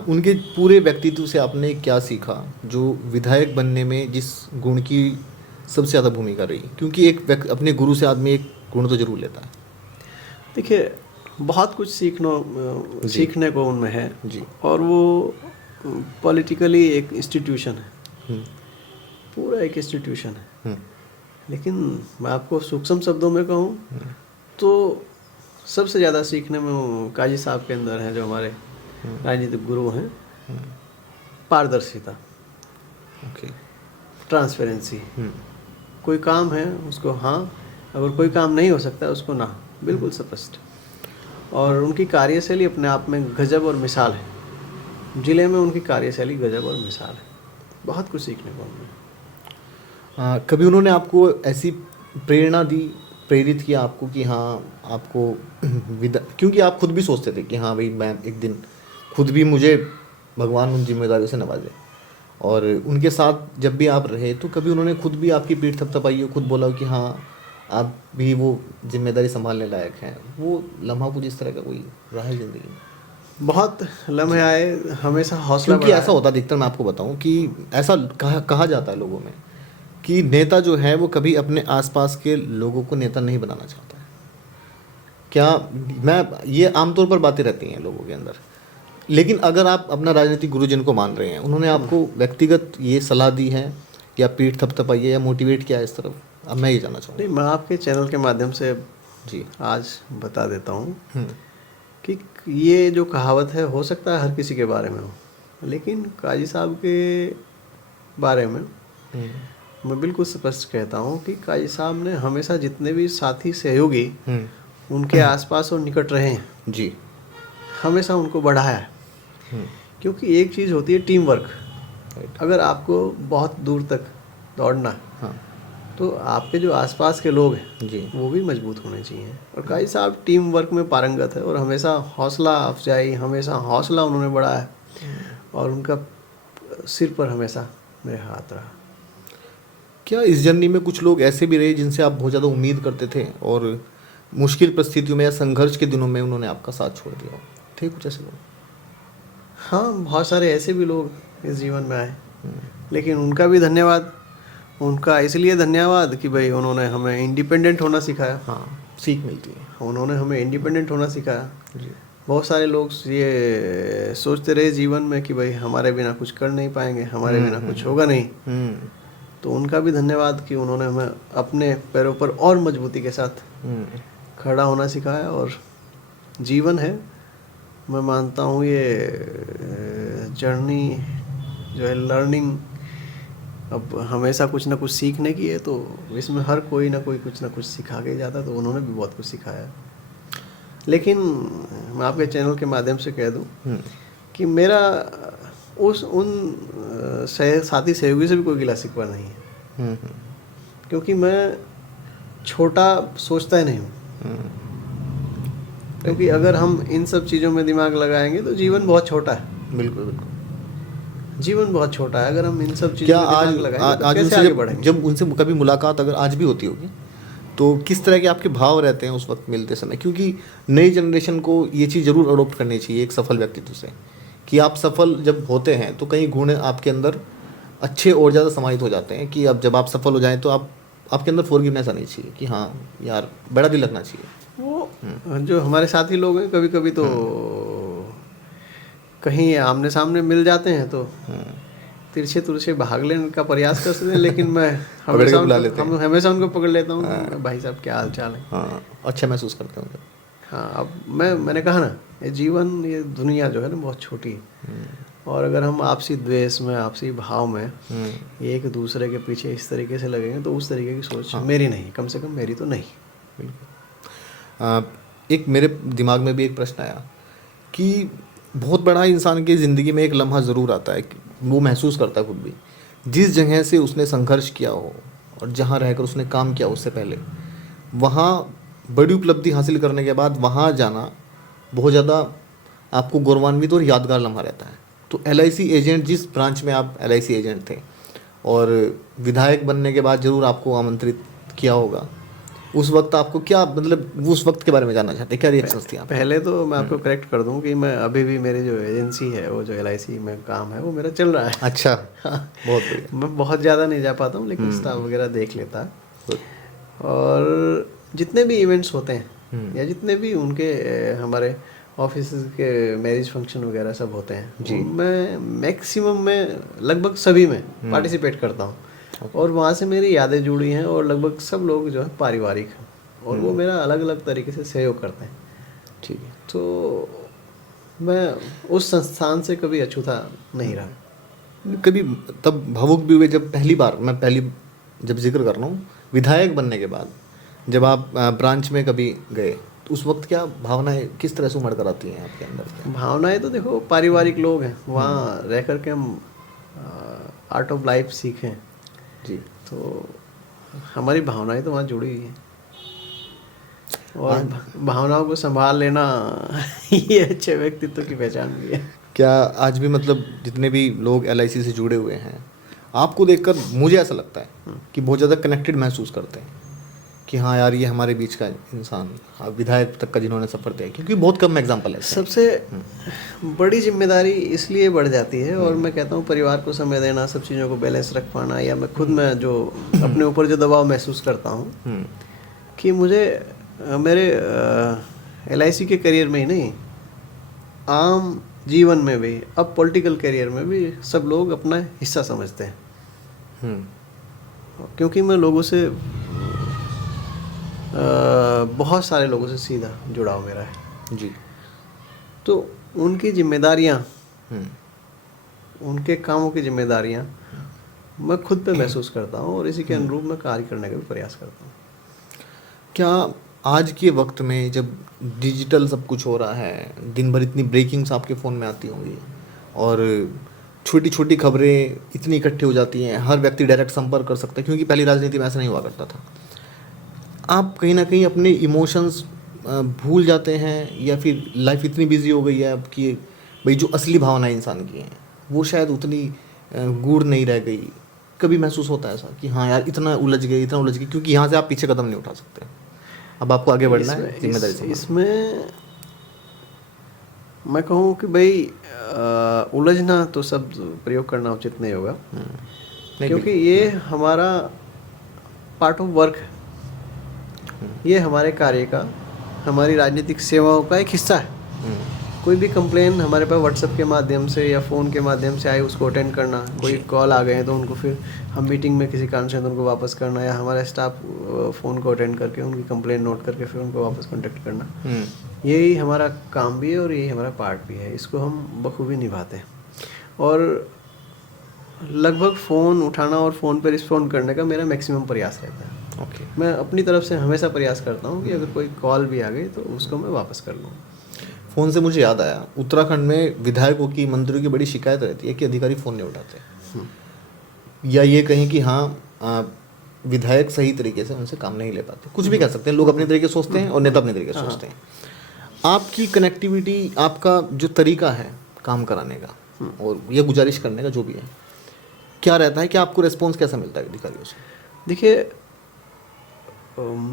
उनके पूरे व्यक्तित्व से आपने क्या सीखा जो विधायक बनने में जिस गुण की सबसे ज़्यादा भूमिका रही? क्योंकि एक अपने गुरु से आदमी एक गुण तो जरूर लेता है। देखिए, बहुत कुछ सीखने को उनमें है जी। और वो पॉलिटिकली एक इंस्टीट्यूशन है, पूरा एक इंस्टीट्यूशन है। लेकिन मैं आपको सूक्ष्म शब्दों में कहूँ तो सबसे ज़्यादा सीखने में वो काजी साहब के अंदर है, जो हमारे राजनीतिक गुरु हैं। पारदर्शिता, ट्रांसपेरेंसी। कोई काम है उसको हाँ, अगर कोई काम नहीं हो सकता है उसको ना, बिल्कुल स्पष्ट। और उनकी कार्यशैली अपने आप में गजब और मिसाल है। जिले में उनकी कार्यशैली गजब और मिसाल है, बहुत कुछ सीखने को हमें। कभी उन्होंने आपको ऐसी प्रेरणा दी, प्रेरित किया आपको कि हाँ आपको क्योंकि आप खुद भी सोचते थे कि हाँ भाई मैं एक दिन खुद भी मुझे भगवान उन जिम्मेदारियों से नवाजे, और उनके साथ जब भी आप रहे तो कभी उन्होंने खुद भी आपकी पीठ थपथपाई हो, खुद बोला हो कि हाँ आप भी वो जिम्मेदारी संभालने लायक हैं? वो लम्हा कुछ इस तरह का कोई रहा है ज़िंदगी में? बहुत लम्हे आए, हमेशा हौसला क्योंकि ऐसा होता अधिकतर, मैं आपको बताऊं कि ऐसा कहा जाता है लोगों में कि नेता जो है वो कभी अपने आसपास के लोगों को नेता नहीं बनाना चाहता है। क्या ये आमतौर पर बातें रहती हैं लोगों के अंदर, लेकिन अगर आप अपना राजनीतिक गुरु जिनको मान रहे हैं, उन्होंने आपको व्यक्तिगत ये सलाह दी है या पीठ थपथपाई है या मोटिवेट किया है इस तरफ? अब मैं ये जानना चाहूँगा। नहीं, मैं आपके चैनल के माध्यम से जी आज बता देता हूँ कि ये जो कहावत है, हो सकता है हर किसी के बारे में हो, लेकिन काजी साहब के बारे में मैं बिल्कुल स्पष्ट कहता हूँ कि काजी साहब ने हमेशा जितने भी साथी सहयोगी उनके आसपास और निकट रहे हैं जी, हमेशा उनको बढ़ाया है। क्योंकि एक चीज़ होती है टीम वर्क, Right. अगर आपको बहुत दूर तक दौड़ना है हाँ तो आपके जो आसपास के लोग हैं जी। वो भी मजबूत होने चाहिए। और कई साहब टीम वर्क में पारंगत है और हमेशा हौसला अफजाई, हमेशा हौसला उन्होंने बढ़ाया है और उनका सिर पर हमेशा मेरे हाथ रहा। क्या इस जर्नी में कुछ लोग ऐसे भी रहे जिनसे आप बहुत ज़्यादा उम्मीद करते थे और मुश्किल परिस्थितियों में या संघर्ष के दिनों में उन्होंने आपका साथ छोड़ दिया हो? थे कुछ ऐसे लोग? हाँ, बहुत सारे ऐसे भी लोग इस जीवन में आए, लेकिन उनका भी धन्यवाद। उनका इसलिए धन्यवाद कि भाई उन्होंने हमें इंडिपेंडेंट होना सिखाया। हाँ, सीख मिलती है। उन्होंने हमें इंडिपेंडेंट होना सिखाया। जी। बहुत सारे लोग ये सोचते रहे जीवन में कि भाई हमारे बिना कुछ कर नहीं पाएंगे, हमारे बिना कुछ होगा नहीं। तो उनका भी धन्यवाद कि उन्होंने हमें अपने पैरों पर और मजबूती के साथ खड़ा होना सिखाया। और जीवन है, मैं मानता हूँ ये जर्नी जो है लर्निंग, अब हमेशा कुछ ना कुछ सीखने की है, तो इसमें हर कोई ना कोई कुछ ना कुछ सिखा के जाता, तो उन्होंने भी बहुत कुछ सिखाया। लेकिन मैं आपके चैनल के माध्यम से कह दूं कि मेरा उन साथी सहयोगी से भी कोई गिला शिकवा नहीं है, क्योंकि मैं छोटा सोचता ही नहीं हूँ। क्योंकि अगर हम इन सब चीज़ों में दिमाग लगाएंगे तो जीवन बहुत छोटा है। बिल्कुल बिल्कुल। जीवन बहुत छोटा है, अगर हम इन सब चीज़ों क्या में आज दिमाग लगाएंगे तो आज कैसे उनसे आगे बढ़ेंगे? जब उनसे कभी मुलाकात अगर आज भी होती होगी तो किस तरह के आपके भाव रहते हैं उस वक्त मिलते समय? क्योंकि नई जनरेशन को ये चीज़ ज़रूर अडोप्ट करनी चाहिए एक सफल व्यक्तित्व से, कि आप सफल जब होते हैं तो कई गुण आपके अंदर अच्छे और ज़्यादा समाहित हो जाते हैं कि अब जब आप सफल हो जाएं तो आपके अंदर फॉरगिवनेस आनी चाहिए कि हाँ यार बड़ा दिल लगना चाहिए। वो जो हमारे साथी लोग हैं कभी कभी तो कहीं आमने सामने मिल जाते हैं तो तिरछे तुरछे भाग लेने का प्रयास करते हैं, लेकिन मैं हमेशा उनको पकड़ लेता हूँ, भाई साहब क्या हाल चाल है। हाँ, अच्छा महसूस करते हैं। हाँ, अब मैंने कहा ना, ये जीवन, ये दुनिया जो है ना बहुत छोटी है, और अगर हम आपसी द्वेष में, आपसी भाव में एक दूसरे के पीछे इस तरीके से लगेंगे तो उस तरीके की सोच मेरी नहीं, कम से कम मेरी तो नहीं। बिल्कुल। एक मेरे दिमाग में भी एक प्रश्न आया कि बहुत बड़ा इंसान की ज़िंदगी में एक लम्हा ज़रूर आता है, वो महसूस करता है खुद भी, जिस जगह से उसने संघर्ष किया हो और जहाँ रहकर उसने काम किया उससे पहले, वहाँ बड़ी उपलब्धि हासिल करने के बाद वहाँ जाना बहुत ज़्यादा आपको गौरवान्वित और यादगार लम्हा रहता है। तो LIC एजेंट, जिस ब्रांच में आप LIC एजेंट थे और विधायक बनने के बाद ज़रूर आपको आमंत्रित किया होगा, उस वक्त आपको क्या, मतलब उस वक्त के बारे में जानना चाहते हैं, क्या रिएक्शंस थी आप? पहले तो मैं आपको करेक्ट कर दूं कि मैं अभी भी, मेरी जो एजेंसी है, वो जो LIC में काम है, वो मेरा चल रहा है। अच्छा, बहुत बढ़िया। मैं बहुत ज़्यादा नहीं जा पाता हूँ, लेकिन स्टाफ वगैरह देख लेता है। और जितने भी इवेंट्स होते हैं या जितने भी उनके हमारे ऑफिस के मैरिज फंक्शन वगैरह सब होते हैं, मैं मैक्सिमम में लगभग सभी में पार्टिसिपेट करता हूँ, और वहाँ से मेरी यादें जुड़ी हैं, और लगभग सब लोग जो है पारिवारिक हैं, और वो मेरा अलग अलग तरीके से सहयोग करते हैं। ठीक है। तो मैं उस संस्थान से कभी अछूता नहीं रहा। कभी तब भावुक भी हुए जब जब जिक्र कर रहा हूँ विधायक बनने के बाद, जब आप ब्रांच में कभी गए, तो उस वक्त क्या भावनाएं किस तरह से उमड़ कर आती हैं आपके अंदर? भावनाएं तो देखो, पारिवारिक लोग हैं, वहाँ रह कर के हम आर्ट ऑफ लाइफ सीखें जी, तो हमारी भावनाएं तो वहाँ जुड़ी हुई हैं, और भावनाओं को संभाल लेना ये अच्छे व्यक्तित्व की पहचान भी है। क्या आज भी, मतलब जितने भी लोग LIC से जुड़े हुए हैं, आपको देखकर मुझे ऐसा लगता है कि बहुत ज़्यादा कनेक्टेड महसूस करते हैं कि हाँ यार, ये हमारे बीच का इंसान, हाँ, विधायक तक का जिन्होंने सफ़र तय, क्योंकि बहुत कम एग्जाम्पल है। सबसे बड़ी जिम्मेदारी इसलिए बढ़ जाती है, और मैं कहता हूँ परिवार को समय देना, सब चीज़ों को बैलेंस रख पाना, या मैं खुद में जो अपने ऊपर जो दबाव महसूस करता हूँ कि मुझे मेरे LIC के करियर में ही नहीं, आम जीवन में भी, अब पॉलिटिकल करियर में भी सब लोग अपना हिस्सा समझते हैं, क्योंकि मैं लोगों से बहुत सारे लोगों से सीधा जुड़ाव मेरा है जी। तो उनकी जिम्मेदारियाँ, उनके कामों की जिम्मेदारियाँ मैं खुद पे महसूस करता हूँ, और इसी के अनुरूप मैं कार्य करने का भी प्रयास करता हूँ। क्या आज के वक्त में जब डिजिटल सब कुछ हो रहा है, दिन भर इतनी ब्रेकिंग्स आपके फ़ोन में आती होंगी, और छोटी छोटी खबरें इतनी इकट्ठी हो जाती हैं, हर व्यक्ति डायरेक्ट संपर्क कर सकता है, क्योंकि पहली राजनीति में ऐसा नहीं हुआ करता था। आप कहीं ना कहीं अपने इमोशंस भूल जाते हैं, या फिर लाइफ इतनी बिजी हो गई है अब कि भाई जो असली भावनाएं इंसान की हैं वो शायद उतनी गूढ़ नहीं रह गई। कभी महसूस होता है ऐसा कि हाँ यार इतना उलझ गए क्योंकि यहाँ से आप पीछे कदम नहीं उठा सकते, अब आपको आगे बढ़ना है जिम्मेदारी से। इसमें मैं कहूँ कि भाई उलझना तो सब प्रयोग करना उचित नहीं होगा, क्योंकि ये हमारा पार्ट ऑफ वर्क है, ये हमारे कार्य का, हमारी राजनीतिक सेवाओं का एक हिस्सा है। कोई भी कंप्लेन हमारे पास व्हाट्सएप के माध्यम से या फ़ोन के माध्यम से आए उसको अटेंड करना, कोई कॉल आ गए हैं तो उनको फिर हम मीटिंग में किसी कारण से तो उनको वापस करना, या हमारा स्टाफ फ़ोन को अटेंड करके उनकी कंप्लेन नोट करके फिर उनको वापस कॉन्टेक्ट करना, यही हमारा काम भी है और यही हमारा पार्ट भी है। इसको हम बखूबी निभाते हैं और लगभग फ़ोन उठाना और फ़ोन पर रिस्पॉन्ड करने का मेरा मैक्सिमम प्रयास रहता है। मैं अपनी तरफ से हमेशा प्रयास करता हूँ कि अगर कोई कॉल भी आ गई तो उसको मैं वापस कर लूँ। फ़ोन से मुझे याद आया, उत्तराखंड में विधायकों की, मंत्रियों की बड़ी शिकायत रहती है कि अधिकारी फ़ोन नहीं उठाते, या ये कहें कि हाँ विधायक सही तरीके से उनसे काम नहीं ले पाते, कुछ भी कह सकते हैं। लोग अपने तरीके सोचते हैं और नेता अपने तरीके सोचते हैं। आपकी कनेक्टिविटी, आपका जो तरीका है काम कराने का और यह गुजारिश करने का जो भी है, क्या रहता है कि आपको रिस्पॉन्स कैसा मिलता है अधिकारियों से? देखिए,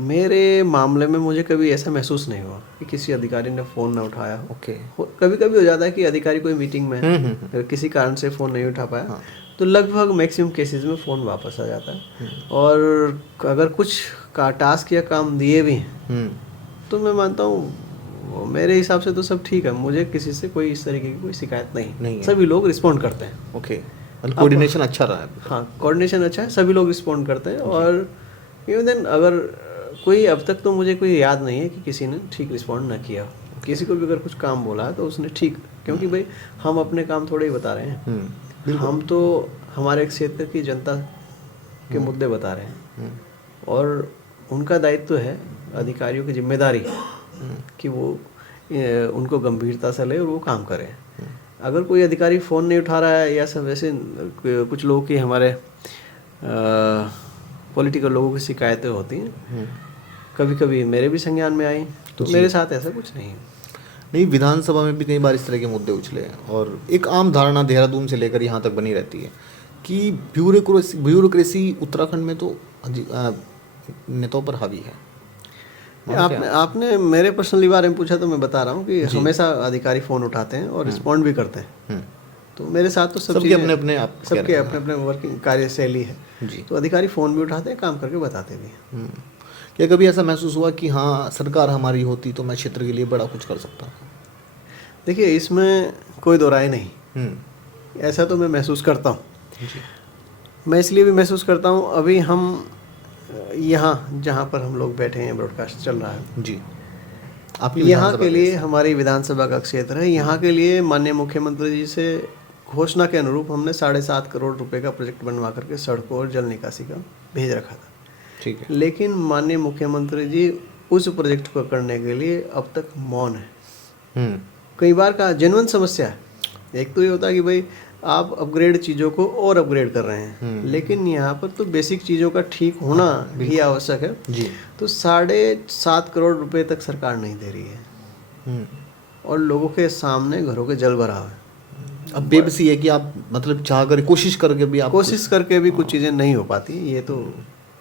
मेरे मामले में मुझे कभी ऐसा महसूस नहीं हुआ कि किसी अधिकारी ने फ़ोन ना उठाया। कभी कभी हो जाता है कि अधिकारी कोई मीटिंग में अगर किसी कारण से फ़ोन नहीं उठा पाया, तो लगभग मैक्सिमम केसेस में फ़ोन वापस आ जाता है। और अगर कुछ का टास्क या काम दिए भी हैं तो मैं मानता हूँ मेरे हिसाब से तो सब ठीक है, मुझे किसी से कोई इस तरीके की कोई शिकायत नहीं। सभी लोग रिस्पॉन्ड करते हैं। कोऑर्डिनेशन अच्छा रहा है। हाँ, कोऑर्डिनेशन अच्छा है, सभी लोग रिस्पॉन्ड करते हैं। और इवन अगर कोई, अब तक तो मुझे कोई याद नहीं है कि किसी ने ठीक रिस्पॉन्ड ना किया। किसी को भी अगर कुछ काम बोला है तो उसने ठीक, क्योंकि भाई हम अपने काम थोड़े ही बता रहे हैं, हम तो हमारे क्षेत्र की जनता के मुद्दे बता रहे हैं और उनका दायित्व है, अधिकारियों की जिम्मेदारी कि वो उनको गंभीरता से ले और वो काम करें। अगर कोई अधिकारी फ़ोन नहीं उठा रहा है या सब ऐसे कुछ लोगों की, हमारे पॉलिटिकल लोगों की शिकायतें होती हैं, कभी कभी मेरे भी संज्ञान में आई, तो मेरे साथ ऐसा कुछ नहीं है। नहीं, विधानसभा में भी कई बार इस तरह के मुद्दे उछले हैं और एक आम धारणा देहरादून से लेकर यहाँ तक बनी रहती है कि ब्यूरोक्रेसी उत्तराखंड में तो नेताओं पर हावी है। आपने मेरे पर्सनली बारे में पूछा तो मैं बता रहा हूँ कि हमेशा अधिकारी फ़ोन उठाते हैं और रिस्पॉन्ड भी करते हैं। तो मेरे साथ तो सबके अपने वर्किंग कार्यशैली है जी। तो अधिकारी फ़ोन भी उठाते हैं, काम करके बताते भी हैं। क्या कभी ऐसा महसूस हुआ कि हाँ सरकार हमारी होती तो मैं क्षेत्र के लिए बड़ा कुछ कर सकता? देखिए, इसमें कोई दो राय नहीं, ऐसा तो मैं महसूस करता हूँ। मैं इसलिए भी महसूस करता हूँ, अभी हम यहाँ जहाँ पर हम लोग बैठे हैं, ब्रॉडकास्ट चल रहा है जी, यहाँ के लिए हमारी विधानसभा का क्षेत्र है, यहाँ के लिए माननीय मुख्यमंत्री जी से घोषणा के अनुरूप हमने 7.5 करोड़ रुपए का प्रोजेक्ट बनवा करके सड़कों और जल निकासी का भेज रखा था। ठीक है। लेकिन माननीय मुख्यमंत्री जी उस प्रोजेक्ट को करने के लिए अब तक मौन है। कई बार का जेन्युइन समस्या है। एक तो ये होता है कि भाई आप अपग्रेड चीज़ों को और अपग्रेड कर रहे हैं, लेकिन यहाँ पर तो बेसिक चीज़ों का ठीक होना भी आवश्यक है जी। तो 7.5 करोड़ रुपए तक सरकार नहीं दे रही है और लोगों के सामने घरों के जल भराव है। अब बेबसी है कि आप मतलब चाह कर कोशिश करके भी कुछ चीज़ें नहीं हो पाती, ये तो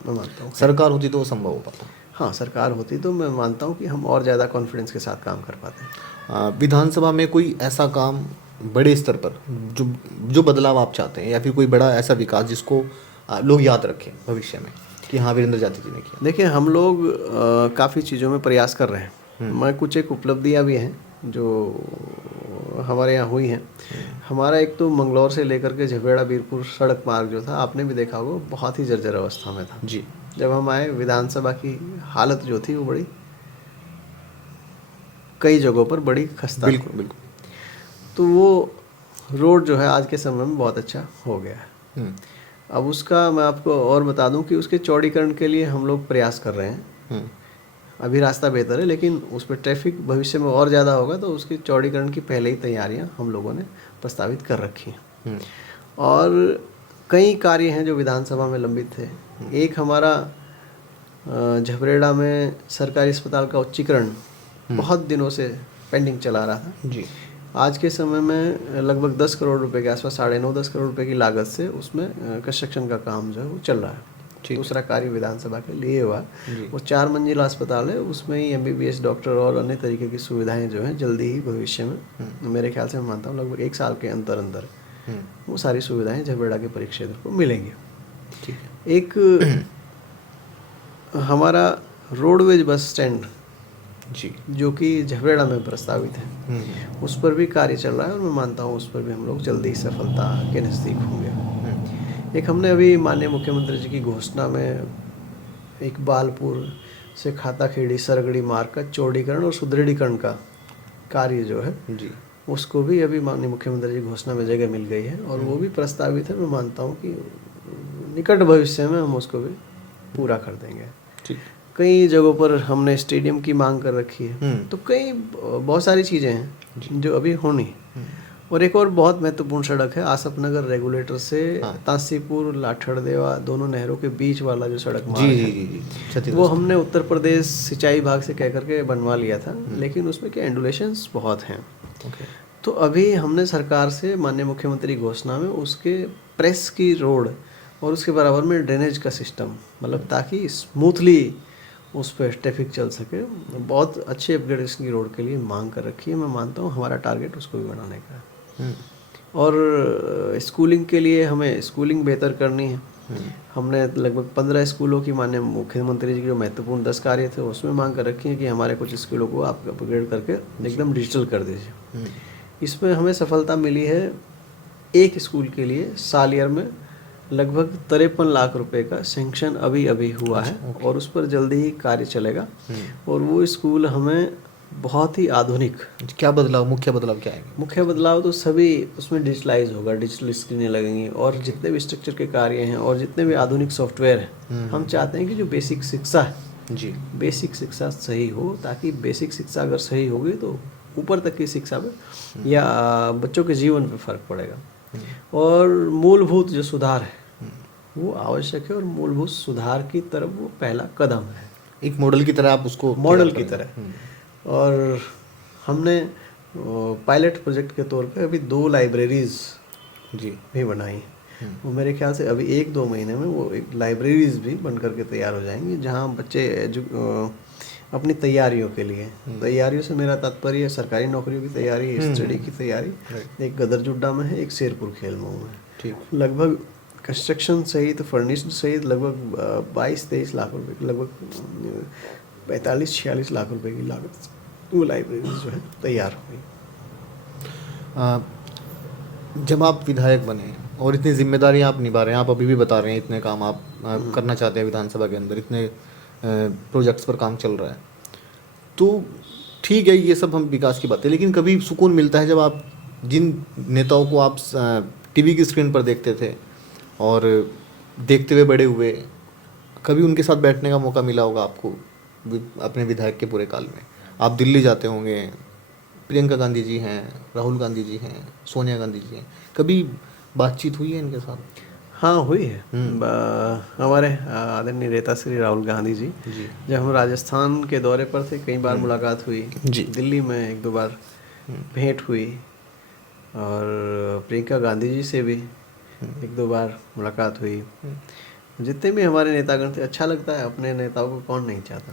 मैं मानता हूँ। सरकार होती तो वो संभव हो पाता। हाँ, सरकार होती तो मैं मानता हूँ कि हम और ज़्यादा कॉन्फिडेंस के साथ काम कर पाते। विधानसभा में कोई ऐसा काम बड़े स्तर पर जो बदलाव आप चाहते हैं, या फिर कोई बड़ा ऐसा विकास जिसको लोग याद रखें भविष्य में कि हाँ वीरेंद्र जाति जी ने किया? देखिए, हम लोग काफ़ी चीज़ों में प्रयास कर रहे हैं। मैं कुछ एक उपलब्धियाँ भी हैं जो हमारे यहाँ हुई हैं। हमारा एक तो मंगलौर से लेकर के झवेड़ा बीरपुर सड़क मार्ग जो था, आपने भी देखा होगा, बहुत ही जर्जर अवस्था में था जी। जब हम आए, विधानसभा की हालत जो थी वो बड़ी, कई जगहों पर बड़ी खस्ता। बिल्कुल। तो वो रोड जो है आज के समय में बहुत अच्छा हो गया है। अब उसका मैं आपको और बता दूं कि उसके चौड़ीकरण के लिए हम लोग प्रयास कर रहे हैं। अभी रास्ता बेहतर है, लेकिन उस पर ट्रैफिक भविष्य में और ज़्यादा होगा, तो उसके चौड़ीकरण की पहले ही तैयारियां हम लोगों ने प्रस्तावित कर रखी हैं। और कई कार्य हैं जो विधानसभा में लंबित थे। एक हमारा झबरेड़ा में सरकारी अस्पताल का उच्चीकरण बहुत दिनों से पेंडिंग चला रहा था जी। आज के समय में लगभग 10 करोड़ रुपए के आसपास, 9.5-10 करोड़ रुपए की लागत से उसमें कंस्ट्रक्शन का काम जो है वो चल रहा है। दूसरा कार्य विधानसभा के लिए हुआ। वो 4 मंजिला अस्पताल है, उसमें ही MBBS डॉक्टर और अन्य तरीके की सुविधाएं जो हैं जल्दी ही भविष्य में, मेरे ख्याल से मैं मानता हूँ लगभग 1 साल के अंदर वो सारी सुविधाएं झबरेड़ा के परिक्षेत्र को मिलेंगी। ठीक है। एक हमारा रोडवेज बस स्टैंड जी, जो कि झबरेड़ा में प्रस्तावित है, उस पर भी कार्य चल रहा है और मैं मानता हूँ उस पर भी हम लोग जल्दी ही सफलता के नज़दीक होंगे। एक हमने अभी माननीय मुख्यमंत्री जी की घोषणा में एक बालपुर से खाताखेड़ी सरगड़ी मार्ग का चौड़ीकरण और सुदृढ़ीकरण का कार्य जो है जी, उसको भी अभी माननीय मुख्यमंत्री जी की घोषणा में जगह मिल गई है और वो भी प्रस्तावित है। मैं मानता हूँ कि निकट भविष्य में हम उसको भी पूरा कर देंगे। ठीक। कई जगहों पर हमने स्टेडियम की मांग कर रखी है, तो कई बहुत सारी चीज़ें हैं जो अभी होनी। और एक और बहुत महत्वपूर्ण सड़क है आसफ नगर रेगुलेटर से तासीपुर लाठड़देवा दोनों नहरों के बीच वाला जो सड़क मार्ग है, वो हमने उत्तर प्रदेश सिंचाई विभाग से कह करके बनवा लिया था, लेकिन उसमें क्या एंडुलेशंस बहुत हैं। तो अभी हमने सरकार से माननीय मुख्यमंत्री घोषणा में उसके प्रेस की रोड और उसके बराबर में ड्रेनेज का सिस्टम, मतलब ताकि स्मूथली उस पर ट्रैफिक चल सके, बहुत अच्छे अपग्रेडेशन की रोड के लिए मांग कर रखी है। मैं मानता हूँ हमारा टारगेट उसको भी बनाने का है। और स्कूलिंग के लिए हमें स्कूलिंग बेहतर करनी है। हमने लगभग 15 स्कूलों की माननीय मुख्यमंत्री जी के जो महत्वपूर्ण 10 कार्य थे उसमें मांग कर रखी है कि हमारे कुछ स्कूलों को आप अपग्रेड करके एकदम डिजिटल कर दीजिए। इसमें हमें सफलता मिली है। एक स्कूल के लिए सालियर में लगभग 53 लाख रुपए का सैंक्शन अभी हुआ है और उस पर जल्दी ही कार्य चलेगा। और वो स्कूल हमें बहुत ही आधुनिक। क्या बदलाव, मुख्य बदलाव क्या है? मुख्य बदलाव तो सभी उसमें डिजिटलाइज होगा, डिजिटल स्क्रीनें लगेंगी और जितने भी स्ट्रक्चर के कार्य हैं और जितने भी आधुनिक सॉफ्टवेयर हैं, हम चाहते हैं कि जो बेसिक शिक्षा है जी, बेसिक शिक्षा सही हो, ताकि बेसिक शिक्षा अगर सही होगी तो ऊपर तक की शिक्षा में या बच्चों के जीवन पे फर्क पड़ेगा। और मूलभूत जो सुधार है वो आवश्यक है और मूलभूत सुधार की तरफ वो पहला कदम है। एक मॉडल की तरह आप उसको मॉडल की तरह। और हमने पायलट प्रोजेक्ट के तौर पे अभी 2 लाइब्रेरीज जी भी बनाई। वो मेरे ख्याल से अभी 1-2 महीने में वो एक लाइब्रेरीज भी बन करके तैयार हो जाएंगी, जहाँ बच्चे अपनी तैयारियों के लिए, तैयारियों से मेरा तात्पर्य सरकारी नौकरियों की तैयारी, स्टडी की तैयारी, एक गदरजुड्डा में है, एक शेरपुर खेल मऊ में। ठीक। लगभग कंस्ट्रक्शन सहित फर्निश्ड सहित लगभग 22-23 लाख रुपए की, लगभग 45-46 लाख रुपए की लागत से वो लाइब्रेरी जो है तैयार हो गई। जब आप विधायक बने और इतनी जिम्मेदारी आप निभा रहे हैं, आप अभी भी बता रहे हैं इतने काम आप करना चाहते हैं विधानसभा के अंदर, इतने प्रोजेक्ट्स पर काम चल रहा है, तो ठीक है ये सब हम विकास की बातें, लेकिन कभी सुकून मिलता है जब आप जिन नेताओं को आप टीवी की स्क्रीन पर देखते थे और देखते हुए बड़े हुए, कभी उनके साथ बैठने का मौका मिला होगा आपको अपने विधायक के पूरे काल में? आप दिल्ली जाते होंगे, प्रियंका गांधी जी हैं, राहुल गांधी जी हैं, सोनिया गांधी जी हैं, कभी बातचीत हुई है इनके साथ? हाँ हुई है। हमारे आदरणीय नेता श्री राहुल गांधी जी, जब हम राजस्थान के दौरे पर थे कई बार मुलाकात हुई जी। दिल्ली में 1-2 बार भेंट हुई और प्रियंका गांधी जी से भी 1-2 बार मुलाकात हुई। जितने भी हमारे नेतागण थे, अच्छा लगता है, अपने नेताओं को कौन नहीं चाहता।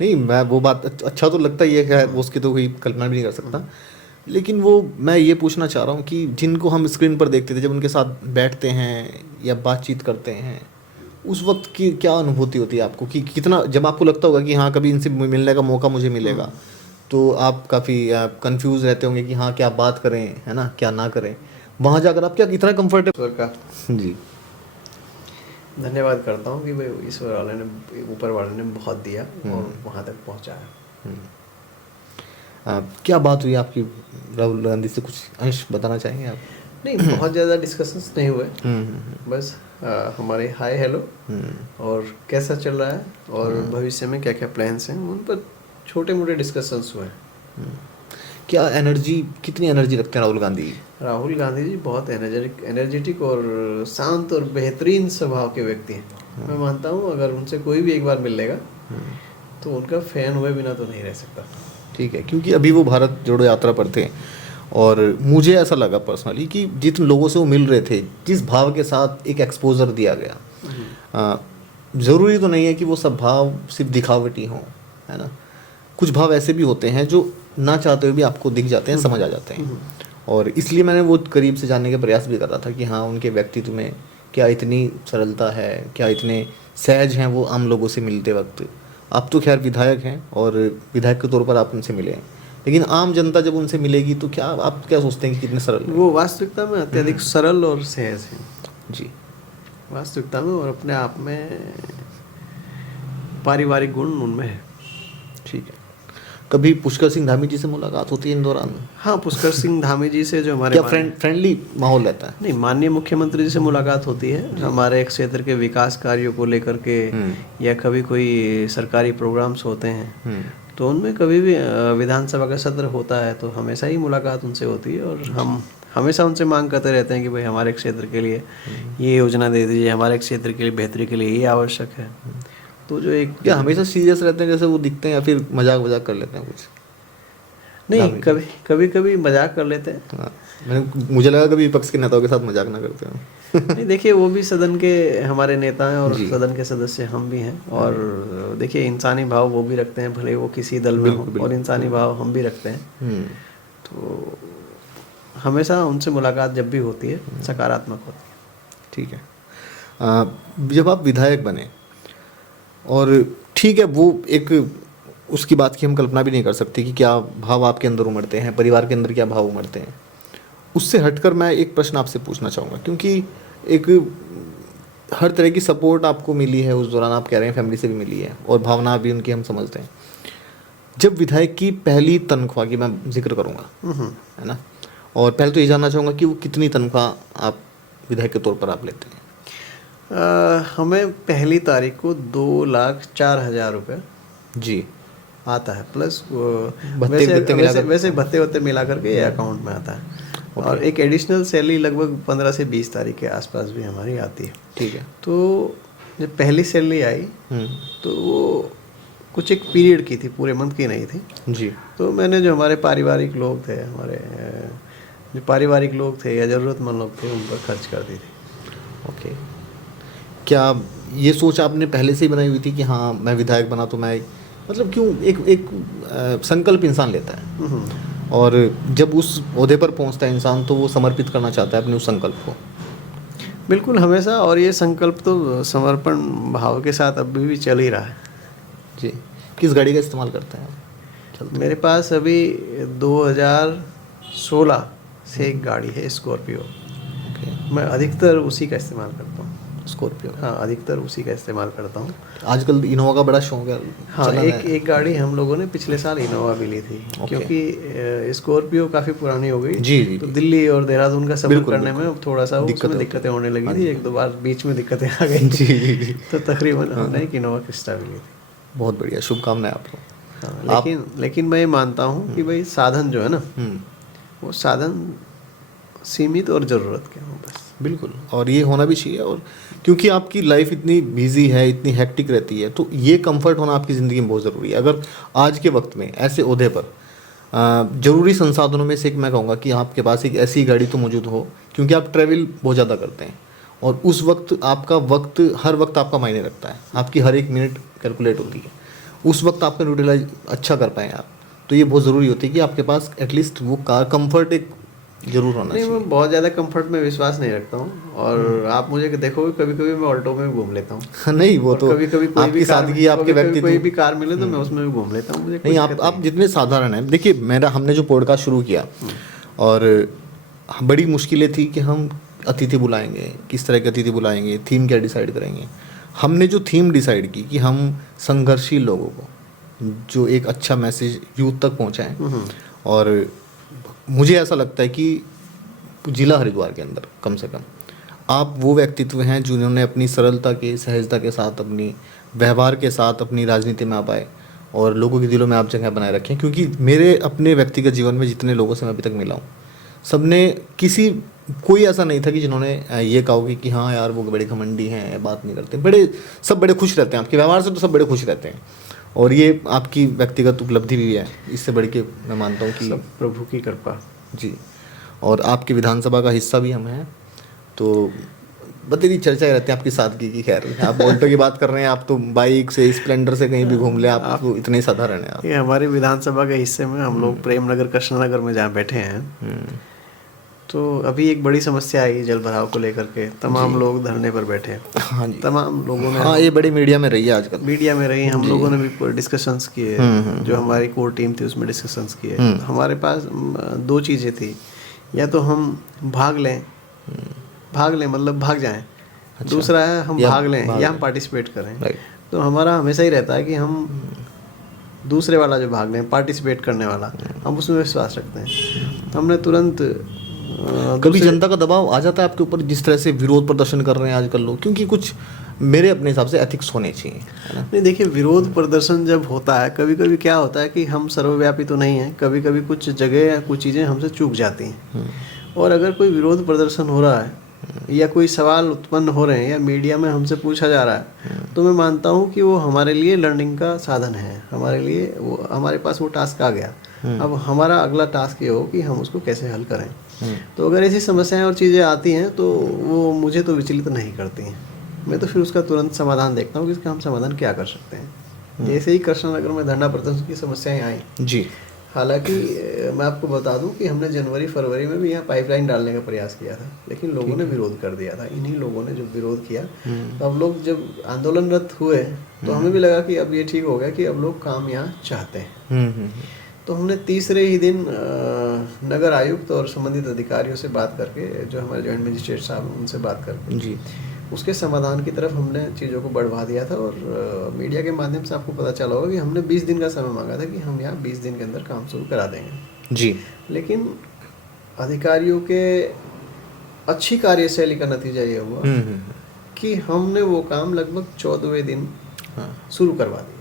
नहीं, मैं वो बात अच्छा तो लगता ही है, खैर उसकी तो कोई कल्पना भी नहीं कर सकता, लेकिन वो मैं ये पूछना चाह रहा हूँ कि जिनको हम स्क्रीन पर देखते थे, जब उनके साथ बैठते हैं या बातचीत करते हैं, उस वक्त की क्या अनुभूति होती है आपको कि कितना, जब आपको लगता होगा कि हाँ कभी इनसे मिलने का मौका मुझे मिलेगा, तो आप काफ़ी कंफ्यूज रहते होंगे कि हाँ क्या बात करें, है ना, क्या ना करें, वहाँ जाकर आप क्या कितना कंफर्टेबल? का जी, धन्यवाद करता हूँ कि भाई ईश्वर वाले ने, ऊपर वाले ने बहुत दिया और वहाँ तक पहुँचाया। क्या बात हुई आपकी राहुल गांधी से, कुछ अंश बताना चाहेंगे आप? नहीं, बहुत ज़्यादा डिस्कशंस नहीं हुए, बस हमारे हाय हेलो और कैसा चल रहा है और भविष्य में क्या क्या प्लान्स हैं, उन पर छोटे मोटे डिस्कशंस हुए। क्या एनर्जी, कितनी एनर्जी रखते हैं राहुल गांधी? राहुल गांधी जी बहुत एनर्जेटिक और शांत और बेहतरीन स्वभाव के व्यक्ति हैं। मैं मानता हूँ अगर उनसे कोई भी एक बार मिल लेगा तो उनका फैन हुए बिना तो नहीं रह सकता। ठीक है, क्योंकि अभी वो भारत जोड़ो यात्रा पर थे और मुझे ऐसा लगा पर्सनली कि जिन लोगों से वो मिल रहे थे, जिस भाव के साथ एक एक्सपोजर दिया गया, ज़रूरी तो नहीं है कि वो सब भाव सिर्फ दिखावटी हों, है ना। कुछ भाव ऐसे भी होते हैं जो ना चाहते हुए भी आपको दिख जाते हैं, समझ आ जाते हैं। और इसलिए मैंने वो करीब से जानने का प्रयास भी कर रहा था कि हाँ, उनके व्यक्तित्व में क्या इतनी सरलता है, क्या इतने सहज हैं वो आम लोगों से मिलते वक्त। आप तो खैर विधायक हैं और विधायक के तौर पर आप उनसे मिले हैं, लेकिन आम जनता जब उनसे मिलेगी तो क्या आप क्या सोचते हैं कि कितने सरल हैं? वो वास्तविकता में अत्यधिक सरल और सहज हैं जी, वास्तविकता में, और अपने आप में पारिवारिक गुण उनमें है। ठीक है। कभी पुष्कर सिंह धामी जी से मुलाकात होती है इन दौरान? हाँ, पुष्कर सिंह धामी जी से जो हमारे क्या फ्रेंडली माहौल रहता है? नहीं, माननीय मुख्यमंत्री जी से मुलाकात होती है हमारे क्षेत्र के विकास कार्यों को लेकर के, या कभी कोई सरकारी प्रोग्राम्स होते हैं तो उनमें कभी भी विधानसभा का सत्र होता है तो हमेशा ही मुलाकात उनसे होती है। और हम हमेशा उनसे मांग करते रहते हैं कि भाई हमारे क्षेत्र के लिए ये योजना दे दीजिए, हमारे क्षेत्र के लिए बेहतरी के लिए ये आवश्यक है। तो जो एक क्या हमेशा सीरियस रहते हैं जैसे वो दिखते हैं, या फिर मजाक वजाक कर लेते हैं कुछ? नहीं, कभी मजाक कर लेते हैं। हाँ, मुझे लगा कभी विपक्ष के नेताओं के साथ मजाक ना करते हो। नहीं, देखिए वो भी सदन के हमारे नेता हैं और सदन के सदस्य हम भी हैं। और देखिए इंसानी भाव वो भी रखते हैं, भले वो किसी दल में हो, और इंसानी भाव हम भी रखते हैं। तो हमेशा उनसे मुलाकात जब भी होती है सकारात्मक होती है। ठीक है। जब आप विधायक बने, और ठीक है वो एक उसकी बात की हम कल्पना भी नहीं कर सकते कि क्या भाव आपके अंदर उमड़ते हैं, परिवार के अंदर क्या भाव उमड़ते हैं। उससे हटकर मैं एक प्रश्न आपसे पूछना चाहूँगा, क्योंकि एक हर तरह की सपोर्ट आपको मिली है उस दौरान, आप कह रहे हैं फैमिली से भी मिली है और भावना भी उनकी हम समझते हैं। जब विधायक की पहली तनख्वाह की मैं जिक्र करूँगा, है ना, और पहले तो ये जानना चाहूँगा कि वो कितनी तनख्वाह आप विधायक के तौर पर आप लेते हैं? हमें पहली तारीख को 2,04,000 रुपये जी आता है, प्लस वैसे भत्ते वत्ते मिला करके ये अकाउंट में आता है। और एक एडिशनल सैलरी लगभग 15 से 20 तारीख के आसपास भी हमारी आती है। ठीक है। तो जब पहली सैलरी आई तो वो कुछ एक पीरियड की थी, पूरे मंथ की नहीं थी जी। तो मैंने जो हमारे पारिवारिक लोग थे, जो पारिवारिक लोग थे या ज़रूरतमंद लोग थे, उन पर खर्च कर दी थी। ओके। क्या ये सोच आपने पहले से ही बनाई हुई थी कि हाँ मैं विधायक बना तो मैं, मतलब क्यों एक संकल्प इंसान लेता है, और जब उस ओहदे पर पहुंचता है इंसान तो वो समर्पित करना चाहता है अपने उस संकल्प को? बिल्कुल, हमेशा। और ये संकल्प तो समर्पण भाव के साथ अभी भी चल ही रहा है। जी। किस गाड़ी का इस्तेमाल करते हैं? मेरे पास अभी 2016 से एक गाड़ी है, स्कॉर्पियो। मैं अधिकतर उसी का इस्तेमाल करता हूँ। स्कॉर्पियो? हाँ, अधिकतर उसी का इस्तेमाल करता हूँ। आजकल इनोवा का बड़ा शौक है। हाँ, एक गाड़ी हम लोगों ने पिछले साल इनोवा भी ली थी, क्योंकि स्कॉर्पियो काफ़ी पुरानी हो गई। जी। तो दिल्ली और देहरादून का सफर करने में थोड़ा सा दिक्कतें होने लगी थी, एक दो बार बीच में दिक्कतें आ गई। जी। तो तकरीबन हमने एक इनोवा क्रिस्टा भी ली थी। बहुत बढ़िया, शुभकामनाएं आपको। हाँ, लेकिन मैं मानता हूँ कि भाई साधन जो है ना, वो साधन सीमित और ज़रूरत के हों बस। बिल्कुल, और ये होना भी चाहिए। और क्योंकि आपकी लाइफ इतनी बिजी है, इतनी हेक्टिक रहती है, तो ये कंफर्ट होना आपकी ज़िंदगी में बहुत ज़रूरी है। अगर आज के वक्त में ऐसे ओहदे पर ज़रूरी संसाधनों में से एक मैं कहूँगा कि आपके पास एक ऐसी गाड़ी तो मौजूद हो, क्योंकि आप ट्रैवल बहुत ज़्यादा करते हैं और उस वक्त आपका वक्त, हर वक्त आपका मायने रखता है, आपकी हर एक मिनट कैलकुलेट होती है। उस वक्त आपका यूटिलाइज अच्छा कर पाएँ आप, तो ये बहुत ज़रूरी होती है कि आपके पास एटलीस्ट वो कार कंफर्ट एक जरूर होना चाहिए। मैं बहुत ज़्यादा कंफर्ट में विश्वास नहीं रखता हूँ, और आप मुझे देखोगे कभी कभी मैं ऑल्टो में भी घूम लेता हूँ। नहीं, वो तो कभी कभी आपकी सादगी, आपके व्यक्तित्व, कोई भी कार मिले तो मैं उसमें भी घूम लेता हूँ। मुझे नहीं, आप जितने साधारण हैं। देखिए हमने जो पॉडकास्ट शुरू किया और बड़ी मुश्किलें थी कि हम अतिथि बुलाएंगे, किस तरह के अतिथि बुलाएंगे, थीम क्या डिसाइड करेंगे। हमने जो थीम डिसाइड की कि हम संघर्षशील लोगों को जो एक अच्छा मैसेज यूथ तक पहुँचाएँ, और मुझे ऐसा लगता है कि जिला हरिद्वार के अंदर कम से कम आप वो व्यक्तित्व हैं जिन्होंने अपनी सरलता के, सहजता के साथ, अपनी व्यवहार के साथ अपनी राजनीति में आ पाए और लोगों के दिलों में आप जगह बनाए रखें, क्योंकि मेरे अपने व्यक्तिगत जीवन में जितने लोगों से मैं अभी तक मिला हूँ, सबने कोई ऐसा नहीं था कि जिन्होंने ये कहा होगी कि हाँ यार वो बड़े घमंडी हैं, बात नहीं करते, सब बड़े खुश रहते हैं आपके व्यवहार से, तो सब बड़े खुश रहते हैं। और ये आपकी व्यक्तिगत उपलब्धि भी है, इससे बढ़ के मैं मानता हूँ कि सब प्रभु की कृपा। जी। और आपकी विधानसभा का हिस्सा भी हम हैं, तो बतेरी चर्चा रहती है आपकी सादगी की। खैर, आप बोल्टो की बात कर रहे हैं, आप तो बाइक से, स्प्लेंडर से कहीं भी घूम ले, आप तो इतने साधारण हैं आप। ये हमारी विधानसभा के हिस्से में हम लोग प्रेम नगर कृष्णनगर में जहाँ बैठे हैं, तो अभी एक बड़ी समस्या आई जल भराव को लेकर के, तमाम लोग धरने पर बैठे हैं। हाँ जी, तमाम लोगों ने, हाँ ये बड़ी मीडिया में रही है आजकल, मीडिया में रही, हम लोगों ने भी डिस्कशंस किए, जो हमारी कोर टीम थी उसमें डिस्कशंस किए। हमारे पास दो चीज़ें थी, या तो हम भाग लें मतलब भाग जाएं, दूसरा है हम भाग लें या हम पार्टिसिपेट करें। तो हमारा हमेशा ही रहता है कि हम दूसरे वाला जो भाग लें, पार्टिसिपेट करने वाला, हम उसमें विश्वास रखते हैं। हमने तुरंत कभी जनता का दबाव आ जाता है आपके ऊपर, जिस तरह से विरोध प्रदर्शन कर रहे हैं आजकल लोग, क्योंकि कुछ मेरे अपने हिसाब से एथिक्स होने चाहिए, है ना? नहीं, देखिए, विरोध प्रदर्शन जब होता है, कभी कभी क्या होता है कि हम सर्वव्यापी तो नहीं है, कभी कभी कुछ जगह या कुछ चीज़ें हमसे चूक जाती हैं। और अगर कोई विरोध प्रदर्शन हो रहा है या कोई सवाल उत्पन्न हो रहे हैं या मीडिया में हमसे पूछा जा रहा है, तो मैं मानता हूँ कि वो हमारे लिए लर्निंग का साधन है, हमारे लिए वो, हमारे पास वो टास्क आ गया। अब हमारा अगला टास्क ये हो कि हम उसको कैसे हल करें। तो अगर ऐसी समस्याएं और चीज़ें आती हैं तो वो मुझे तो विचलित नहीं करती हैं। मैं तो फिर उसका तुरंत समाधान देखता हूँ कि इसका हम समाधान क्या कर सकते हैं। जैसे ही कृष्णनगर में धरना प्रदर्शन की समस्याएं आई जी, हालांकि मैं आपको बता दूं कि हमने जनवरी फरवरी में भी यहाँ पाइपलाइन डालने का प्रयास किया था, लेकिन लोगों ने विरोध कर दिया था। इन्हीं लोगों ने जो विरोध किया, तो अब लोग जब आंदोलनरत हुए तो हमें भी लगा कि अब ये ठीक हो गया कि अब लोग काम यहाँ चाहते हैं। तो हमने तीसरे ही दिन नगर आयुक्त और संबंधित अधिकारियों से बात करके, जो हमारे जॉइंट मजिस्ट्रेट साहब, उनसे बात करके जी, उसके समाधान की तरफ हमने चीज़ों को बढ़वा दिया था। और मीडिया के माध्यम से आपको पता चला होगा कि हमने 20 दिन का समय मांगा था कि हम यहाँ 20 दिन के अंदर काम शुरू करा देंगे जी। लेकिन अधिकारियों के अच्छी कार्यशैली का नतीजा ये हुआ कि हमने वो काम लगभग 14वें दिन शुरू करवा दिया।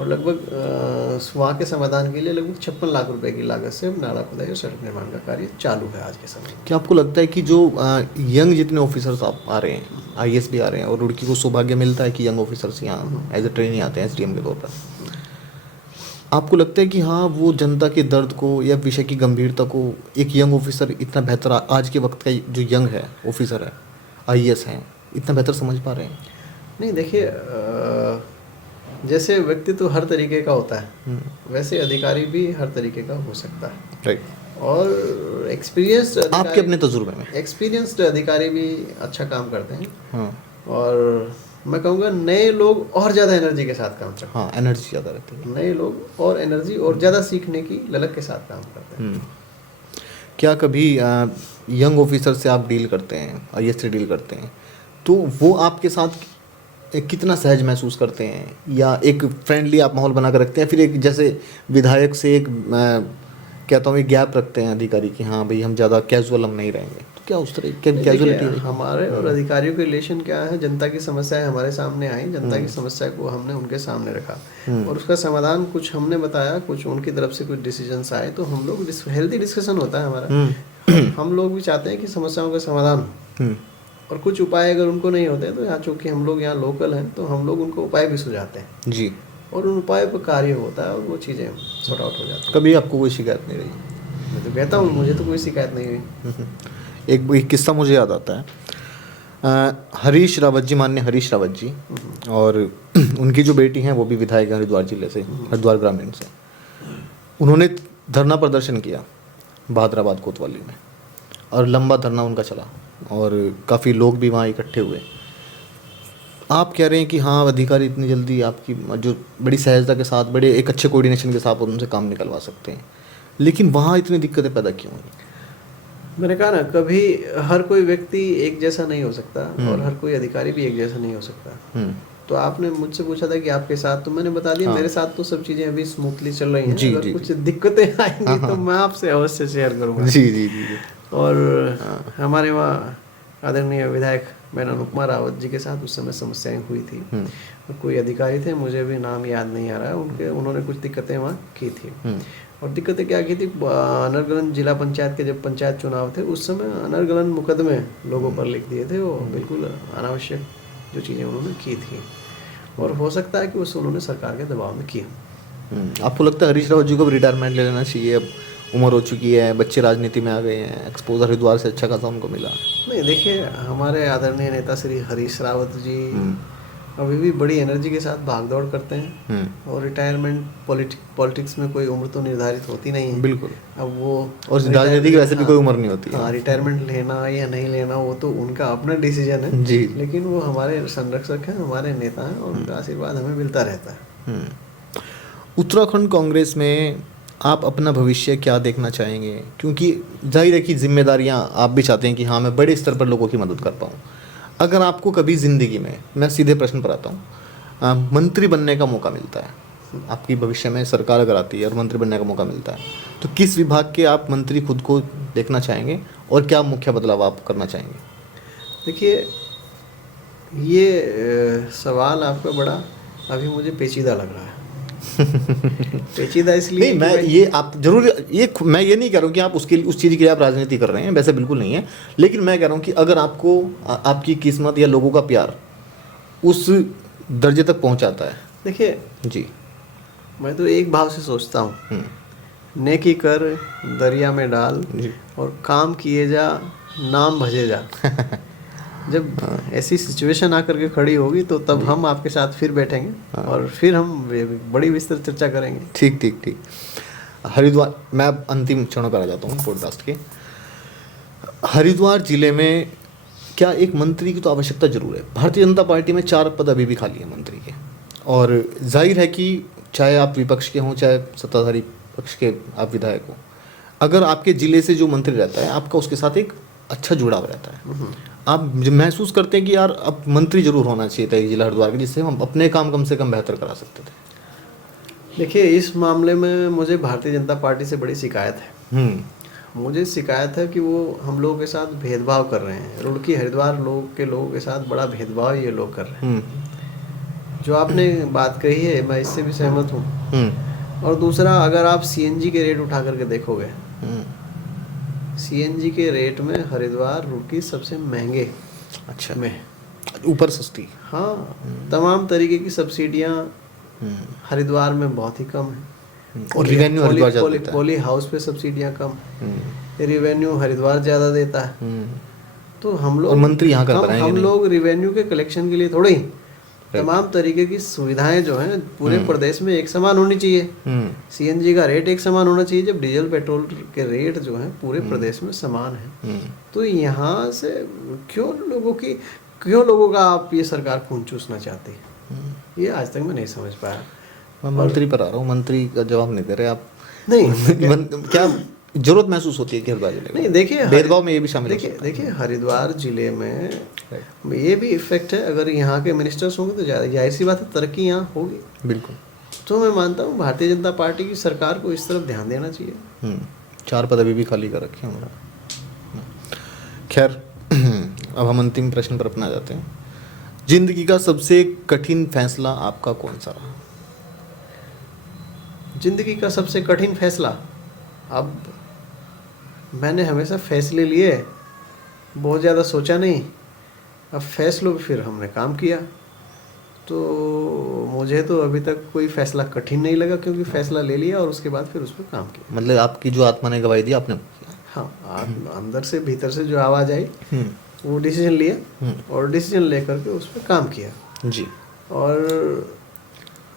और लगभग वहाँ के समाधान के लिए लगभग 56 लाख रुपए की लागत से नाला खुदाई और सड़क निर्माण का कार्य चालू है आज के समय में। क्या आपको लगता है कि जो यंग जितने ऑफिसर्स आप आ रहे हैं, आईएएस भी आ रहे हैं, और रुड़की को सौभाग्य मिलता है कि यंग ऑफिसर्स यहाँ एज ए ट्रेनी आते हैं एसडीएम के तौर पर, आपको लगता है कि हाँ वो जनता के दर्द को या विषय की गंभीरता को एक यंग ऑफिसर इतना बेहतर, आज के वक्त का जो यंग है ऑफिसर है, आईएएस हैं, इतना बेहतर समझ पा रहे हैं? नहीं, देखिए, जैसे व्यक्ति तो हर तरीके का होता है, वैसे अधिकारी भी हर तरीके का हो सकता है। राइट। और एक्सपीरियंस्ड, आपके अपने तजुर्बे में एक्सपीरियंस्ड अधिकारी भी अच्छा काम करते हैं। हाँ, और मैं कहूँगा नए लोग और ज़्यादा एनर्जी के साथ काम करते हैं। हाँ, एनर्जी ज़्यादा रहती है। नए लोग और एनर्जी और ज़्यादा सीखने की ललक के साथ काम करते हैं। क्या कभी यंग ऑफिसर से आप डील करते हैं, आईएएस से डील करते हैं, तो वो आपके साथ कितना सहज महसूस करते हैं, या एक फ्रेंडली आप माहौल बना कर रखते हैं, फिर एक जैसे विधायक से एक कहता हूँ एक गैप रखते हैं अधिकारी कि हाँ भाई हम ज़्यादा कैजुअल हम नहीं रहेंगे, तो क्या उस तरह कैजुअलिटी है? हमारे और अधिकारियों के रिलेशन क्या है, जनता की समस्याएं हमारे सामने आई, जनता की समस्या को हमने उनके सामने रखा और उसका समाधान कुछ हमने बताया, कुछ उनकी तरफ से कुछ डिसीजंस आए, तो हम लोग हेल्दी डिस्कशन होता है हमारा। हम लोग भी चाहते हैं कि समस्याओं का समाधान हो, और कुछ उपाय अगर उनको नहीं होते तो यहाँ चूँकि हम लोग यहाँ लोकल हैं तो हम लोग उनको उपाय भी सुझाते हैं जी, और उन उपाय पर कार्य होता है और वो चीज़ें सॉर्ट आउट हो जाती हैं। कभी आपको कोई शिकायत नहीं रही? मैं तो कहता हूँ मुझे तो कोई शिकायत नहीं हुई। एक किस्सा मुझे याद आता है, हरीश रावत जी, माननीय हरीश रावत जी, और उनकी जो बेटी हैं वो भी विधायक है हरिद्वार जिले से, हरिद्वार ग्रामीण से। उन्होंने धरना प्रदर्शन किया बहादुराबाद कोतवाली में, और लंबा धरना उनका चला और काफ़ी लोग भी वहाँ इकट्ठे हुए। आप कह रहे हैं कि हाँ अधिकारी इतनी जल्दी आपकी जो बड़ी सहजता के साथ, बड़े एक अच्छे कोऑर्डिनेशन के साथ उनसे काम निकलवा सकते हैं, लेकिन वहाँ इतनी दिक्कतें पैदा क्यों हुई? मैंने कहा ना, कभी हर कोई व्यक्ति एक जैसा नहीं हो सकता और हर कोई अधिकारी भी एक जैसा नहीं हो सकता। तो आपने मुझसे पूछा था कि आपके साथ, तो मैंने बता दिया मेरे साथ तो सब चीज़ें अभी स्मूथली चल रही हैं। अगर कुछ दिक्कतें आएंगी तो मैं आपसे अवश्य शेयर करूँगा। जी जी जी। और हमारे वहाँ आदरणीय विधायक मैंने अनुपमा रावत जी के साथ उस समय समस्याएं हुई थी। और कोई अधिकारी थे, मुझे भी नाम याद नहीं आ रहा है, उन्होंने कुछ दिक्कतें वहाँ की थी। और दिक्कतें क्या की थी, अनर्गलन जिला पंचायत के जब पंचायत चुनाव थे उस समय अनर्गलन मुकदमे लोगों पर लिख दिए थे, वो बिल्कुल अनावश्यक जो चीज़ें उन्होंने की थी, और हो सकता है कि उससे उन्होंने सरकार के दबाव में किया। आपको लगता है हरीश रावत जी को भी रिटायरमेंट ले लेना चाहिए? अब उम्र हो चुकी है, बच्चे राजनीति में आ गए हैं, एक्सपोजर हरिद्वार से अच्छा खासा उनको मिला। नहीं, देखिए हमारे आदरणीय नेता श्री हरीश रावत जी अभी भी बड़ी एनर्जी के साथ भागदौड़ करते हैं, और रिटायरमेंट पॉलिटिक्स में कोई उम्र तो निर्धारित होती नहीं है। बिल्कुल। अब वो और राजनीति की वैसे भी कोई उम्र नहीं होती है। हाँ, रिटायरमेंट लेना या नहीं लेना वो तो उनका अपना डिसीजन है जी। लेकिन वो हमारे संरक्षक हैं, हमारे नेता हैं, और उनका आशीर्वाद हमें मिलता रहता है। उत्तराखंड कांग्रेस में आप अपना भविष्य क्या देखना चाहेंगे? क्योंकि जाहिर है कि जिम्मेदारियां आप भी चाहते हैं कि हाँ मैं बड़े स्तर पर लोगों की मदद कर पाऊँ। अगर आपको कभी ज़िंदगी में, मैं सीधे प्रश्न पर आता हूँ, मंत्री बनने का मौका मिलता है, आपकी भविष्य में सरकार अगर आती है और मंत्री बनने का मौका मिलता है, तो किस विभाग के आप मंत्री खुद को देखना चाहेंगे और क्या मुख्य बदलाव आप करना चाहेंगे? देखिए, ये सवाल आपका बड़ा अभी मुझे पेचीदा लग रहा है। पेचीदा इसलिए नहीं, मैं ये आप जरूर मैं ये नहीं कह रहा हूँ कि आप उस चीज़ के लिए आप राजनीति कर रहे हैं, वैसे बिल्कुल नहीं है, लेकिन मैं कह रहा हूँ कि अगर आपको आपकी किस्मत या लोगों का प्यार उस दर्जे तक पहुँचाता है। देखिए जी, मैं तो एक भाव से सोचता हूँ, नेकी कर दरिया में डाल और काम किए जा नाम भजे जा। जब ऐसी सिचुएशन आकर के खड़ी होगी तो तब हम आपके साथ फिर बैठेंगे और फिर हम बड़ी विस्तृत चर्चा करेंगे। ठीक। हरिद्वार, मैं अब अंतिम क्षणों पर आ जाता हूँ पॉडकास्ट के। हरिद्वार जिले में क्या एक मंत्री की तो आवश्यकता जरूर है। भारतीय जनता पार्टी में 4 पद अभी भी खाली है मंत्री के, और जाहिर है कि चाहे आप विपक्ष के हों चाहे सत्ताधारी पक्ष के आप विधायक हो, अगर आपके ज़िले से जो मंत्री रहता है आपका उसके साथ एक अच्छा जुड़ाव रहता है। आप महसूस करते हैं कि यार अब मंत्री जरूर होना चाहिए था जिला हरिद्वार के, जिससे हम अपने काम कम से कम बेहतर करा सकते थे। देखिए, इस मामले में मुझे भारतीय जनता पार्टी से बड़ी शिकायत है। मुझे शिकायत है कि वो हम लोगों के साथ भेदभाव कर रहे हैं। रुड़की हरिद्वार लोगों के साथ बड़ा भेदभाव ये लोग कर रहे हैं। जो आपने बात कही है मैं इससे भी सहमत हूँ। और दूसरा, अगर आप सीएनजी के रेट उठा करके देखोगे, सीएनजी के रेट में हरिद्वार रुड़की सबसे महंगे अच्छा में, ऊपर सस्ती। हाँ, तमाम तरीके की सब्सिडियाँ हरिद्वार में बहुत ही कम है, और रिवेन्यू हरिद्वार ज़्यादा देता है। पॉली हाउस पे सब्सिडियाँ कम, रिवेन्यू हरिद्वार ज़्यादा देता है। तो हम लोग, और मंत्री यहाँ कर पाएंगे हम नहीं। लोग रिवेन्यू के कलेक्शन के लिए थोड़े ही, तमाम तरीके की सुविधाएं जो हैं पूरे प्रदेश में एक समान होनी चाहिए। सीएनजी का रेट एक समान होना चाहिए, जब डीजल पेट्रोल के रेट जो हैं पूरे प्रदेश में समान है। तो यहाँ से क्यों लोगों का आप ये सरकार खून चूसना चाहती है, ये आज तक मैं नहीं समझ पाया। मैं मंत्री पर आ रहा हूँ, मंत्री का जवाब नहीं दे रहे आप। नहीं, क्या जरूरत महसूस होती है कि हरिद्वार जिले में? नहीं, देखिए भेदभाव में ये भी शामिल है। देखिए हरिद्वार जिले में ये भी इफेक्ट है, अगर यहाँ के मिनिस्टर्स होंगे तो जाहिर सी बात है तरक्की यहाँ होगी। बिल्कुल। तो मैं मानता हूँ भारतीय जनता पार्टी की सरकार को इस तरफ ध्यान देना चाहिए। 4 पद अभी भी खाली कर रखे हैं। खैर, अब हम अंतिम प्रश्न पर अपना जाते हैं। जिंदगी का सबसे कठिन फैसला आपका कौन सा रहा? जिंदगी का सबसे कठिन फैसला, अब मैंने हमेशा फैसले लिए, बहुत ज़्यादा सोचा नहीं, अब फैसलों पे फिर हमने काम किया, तो मुझे तो अभी तक कोई फैसला कठिन नहीं लगा, क्योंकि फैसला ले लिया और उसके बाद फिर उस पर काम किया। मतलब आपकी जो आत्मा ने गवाही दी आपने? हाँ, अंदर से भीतर से जो आवाज़ आई वो डिसीजन लिया और डिसीजन लेकर के उस पर काम किया जी। और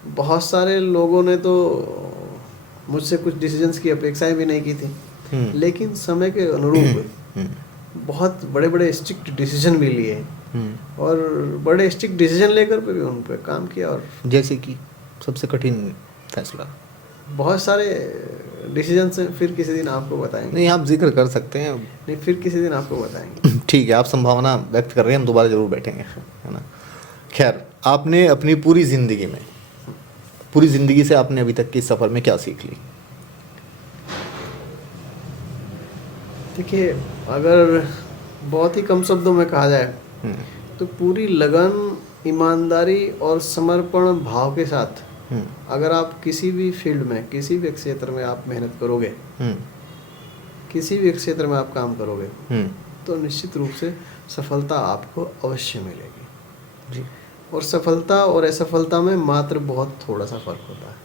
बहुत सारे लोगों ने तो मुझसे कुछ डिसीजंस की अपेक्षाएं भी नहीं की थी, लेकिन समय के अनुरूप बहुत बड़े बड़े स्ट्रिक्ट डिसीजन भी लिए और बड़े स्ट्रिक्ट डिसीजन लेकर पे भी उन पर काम किया। और जैसे कि सबसे कठिन फैसला? बहुत सारे डिसीजन से फिर किसी दिन आपको बताएंगे। नहीं, आप जिक्र कर सकते हैं। नहीं, फिर किसी दिन आपको बताएंगे। ठीक है, आप संभावना व्यक्त कर रहे हैं, हम दोबारा जरूर बैठेंगे, है ना। खैर, आपने अपनी पूरी ज़िंदगी से आपने अभी तक के सफ़र में क्या सीख ली? देखिए, अगर बहुत ही कम शब्दों में कहा जाए तो पूरी लगन, ईमानदारी और समर्पण भाव के साथ अगर आप किसी भी फील्ड में, किसी भी क्षेत्र में आप मेहनत करोगे, किसी भी क्षेत्र में आप काम करोगे, तो निश्चित रूप से सफलता आपको अवश्य मिलेगी जी। और सफलता और असफलता में मात्र बहुत थोड़ा सा फर्क होता है।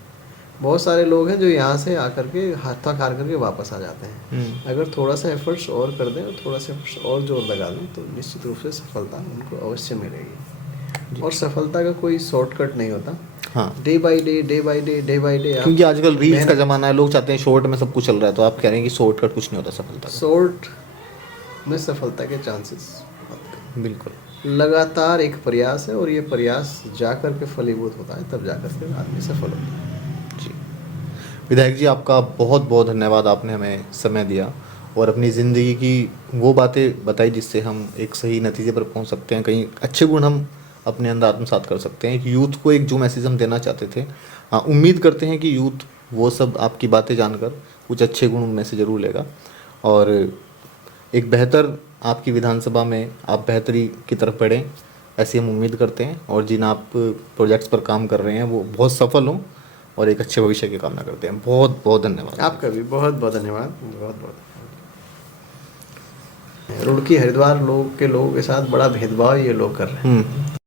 बहुत सारे लोग हैं जो यहाँ से आकर के हाथ हार करके वापस आ जाते हैं। अगर थोड़ा सा एफर्ट्स और कर दें और थोड़ा सा एफर्ट्स और जोर लगा दें तो निश्चित रूप से सफलता उनको अवश्य मिलेगी। और सफलता का कोई शॉर्टकट नहीं होता। हाँ, day by day, day by day, day by day, क्योंकि आजकल रील्स का जमाना है, लोग चाहते हैं शॉर्ट में सब कुछ चल रहा है, तो आप कह रहे हैं कि शॉर्टकट कुछ नहीं होता सफलता का। शॉर्ट में सफलता के चांसेस बिल्कुल। लगातार एक प्रयास है और ये प्रयास जाकर के फलीभूत होता है, तब जाकर के आदमी सफल होता है। जी, विधायक जी आपका बहुत बहुत धन्यवाद, आपने हमें समय दिया और अपनी ज़िंदगी की वो बातें बताई जिससे हम एक सही नतीजे पर पहुंच सकते हैं, कहीं अच्छे गुण हम अपने अंदर आत्मसात कर सकते हैं। यूथ को एक जो मैसेज हम देना चाहते थे, हाँ, उम्मीद करते हैं कि यूथ वो सब आपकी बातें जानकर कुछ अच्छे गुण उनमें से ज़रूर लेगा और एक बेहतर आपकी विधानसभा में आप बेहतरी की तरफ बढ़ें, ऐसी हम उम्मीद करते हैं। और जिन आप प्रोजेक्ट्स पर काम कर रहे हैं वो बहुत सफल हों और एक अच्छे भविष्य की कामना करते हैं। बहुत बहुत धन्यवाद। आपका भी बहुत बहुत धन्यवाद। बहुत बहुत रुड़की हरिद्वार लोग के लोगों के साथ बड़ा भेदभाव ये लोग कर रहे हैं।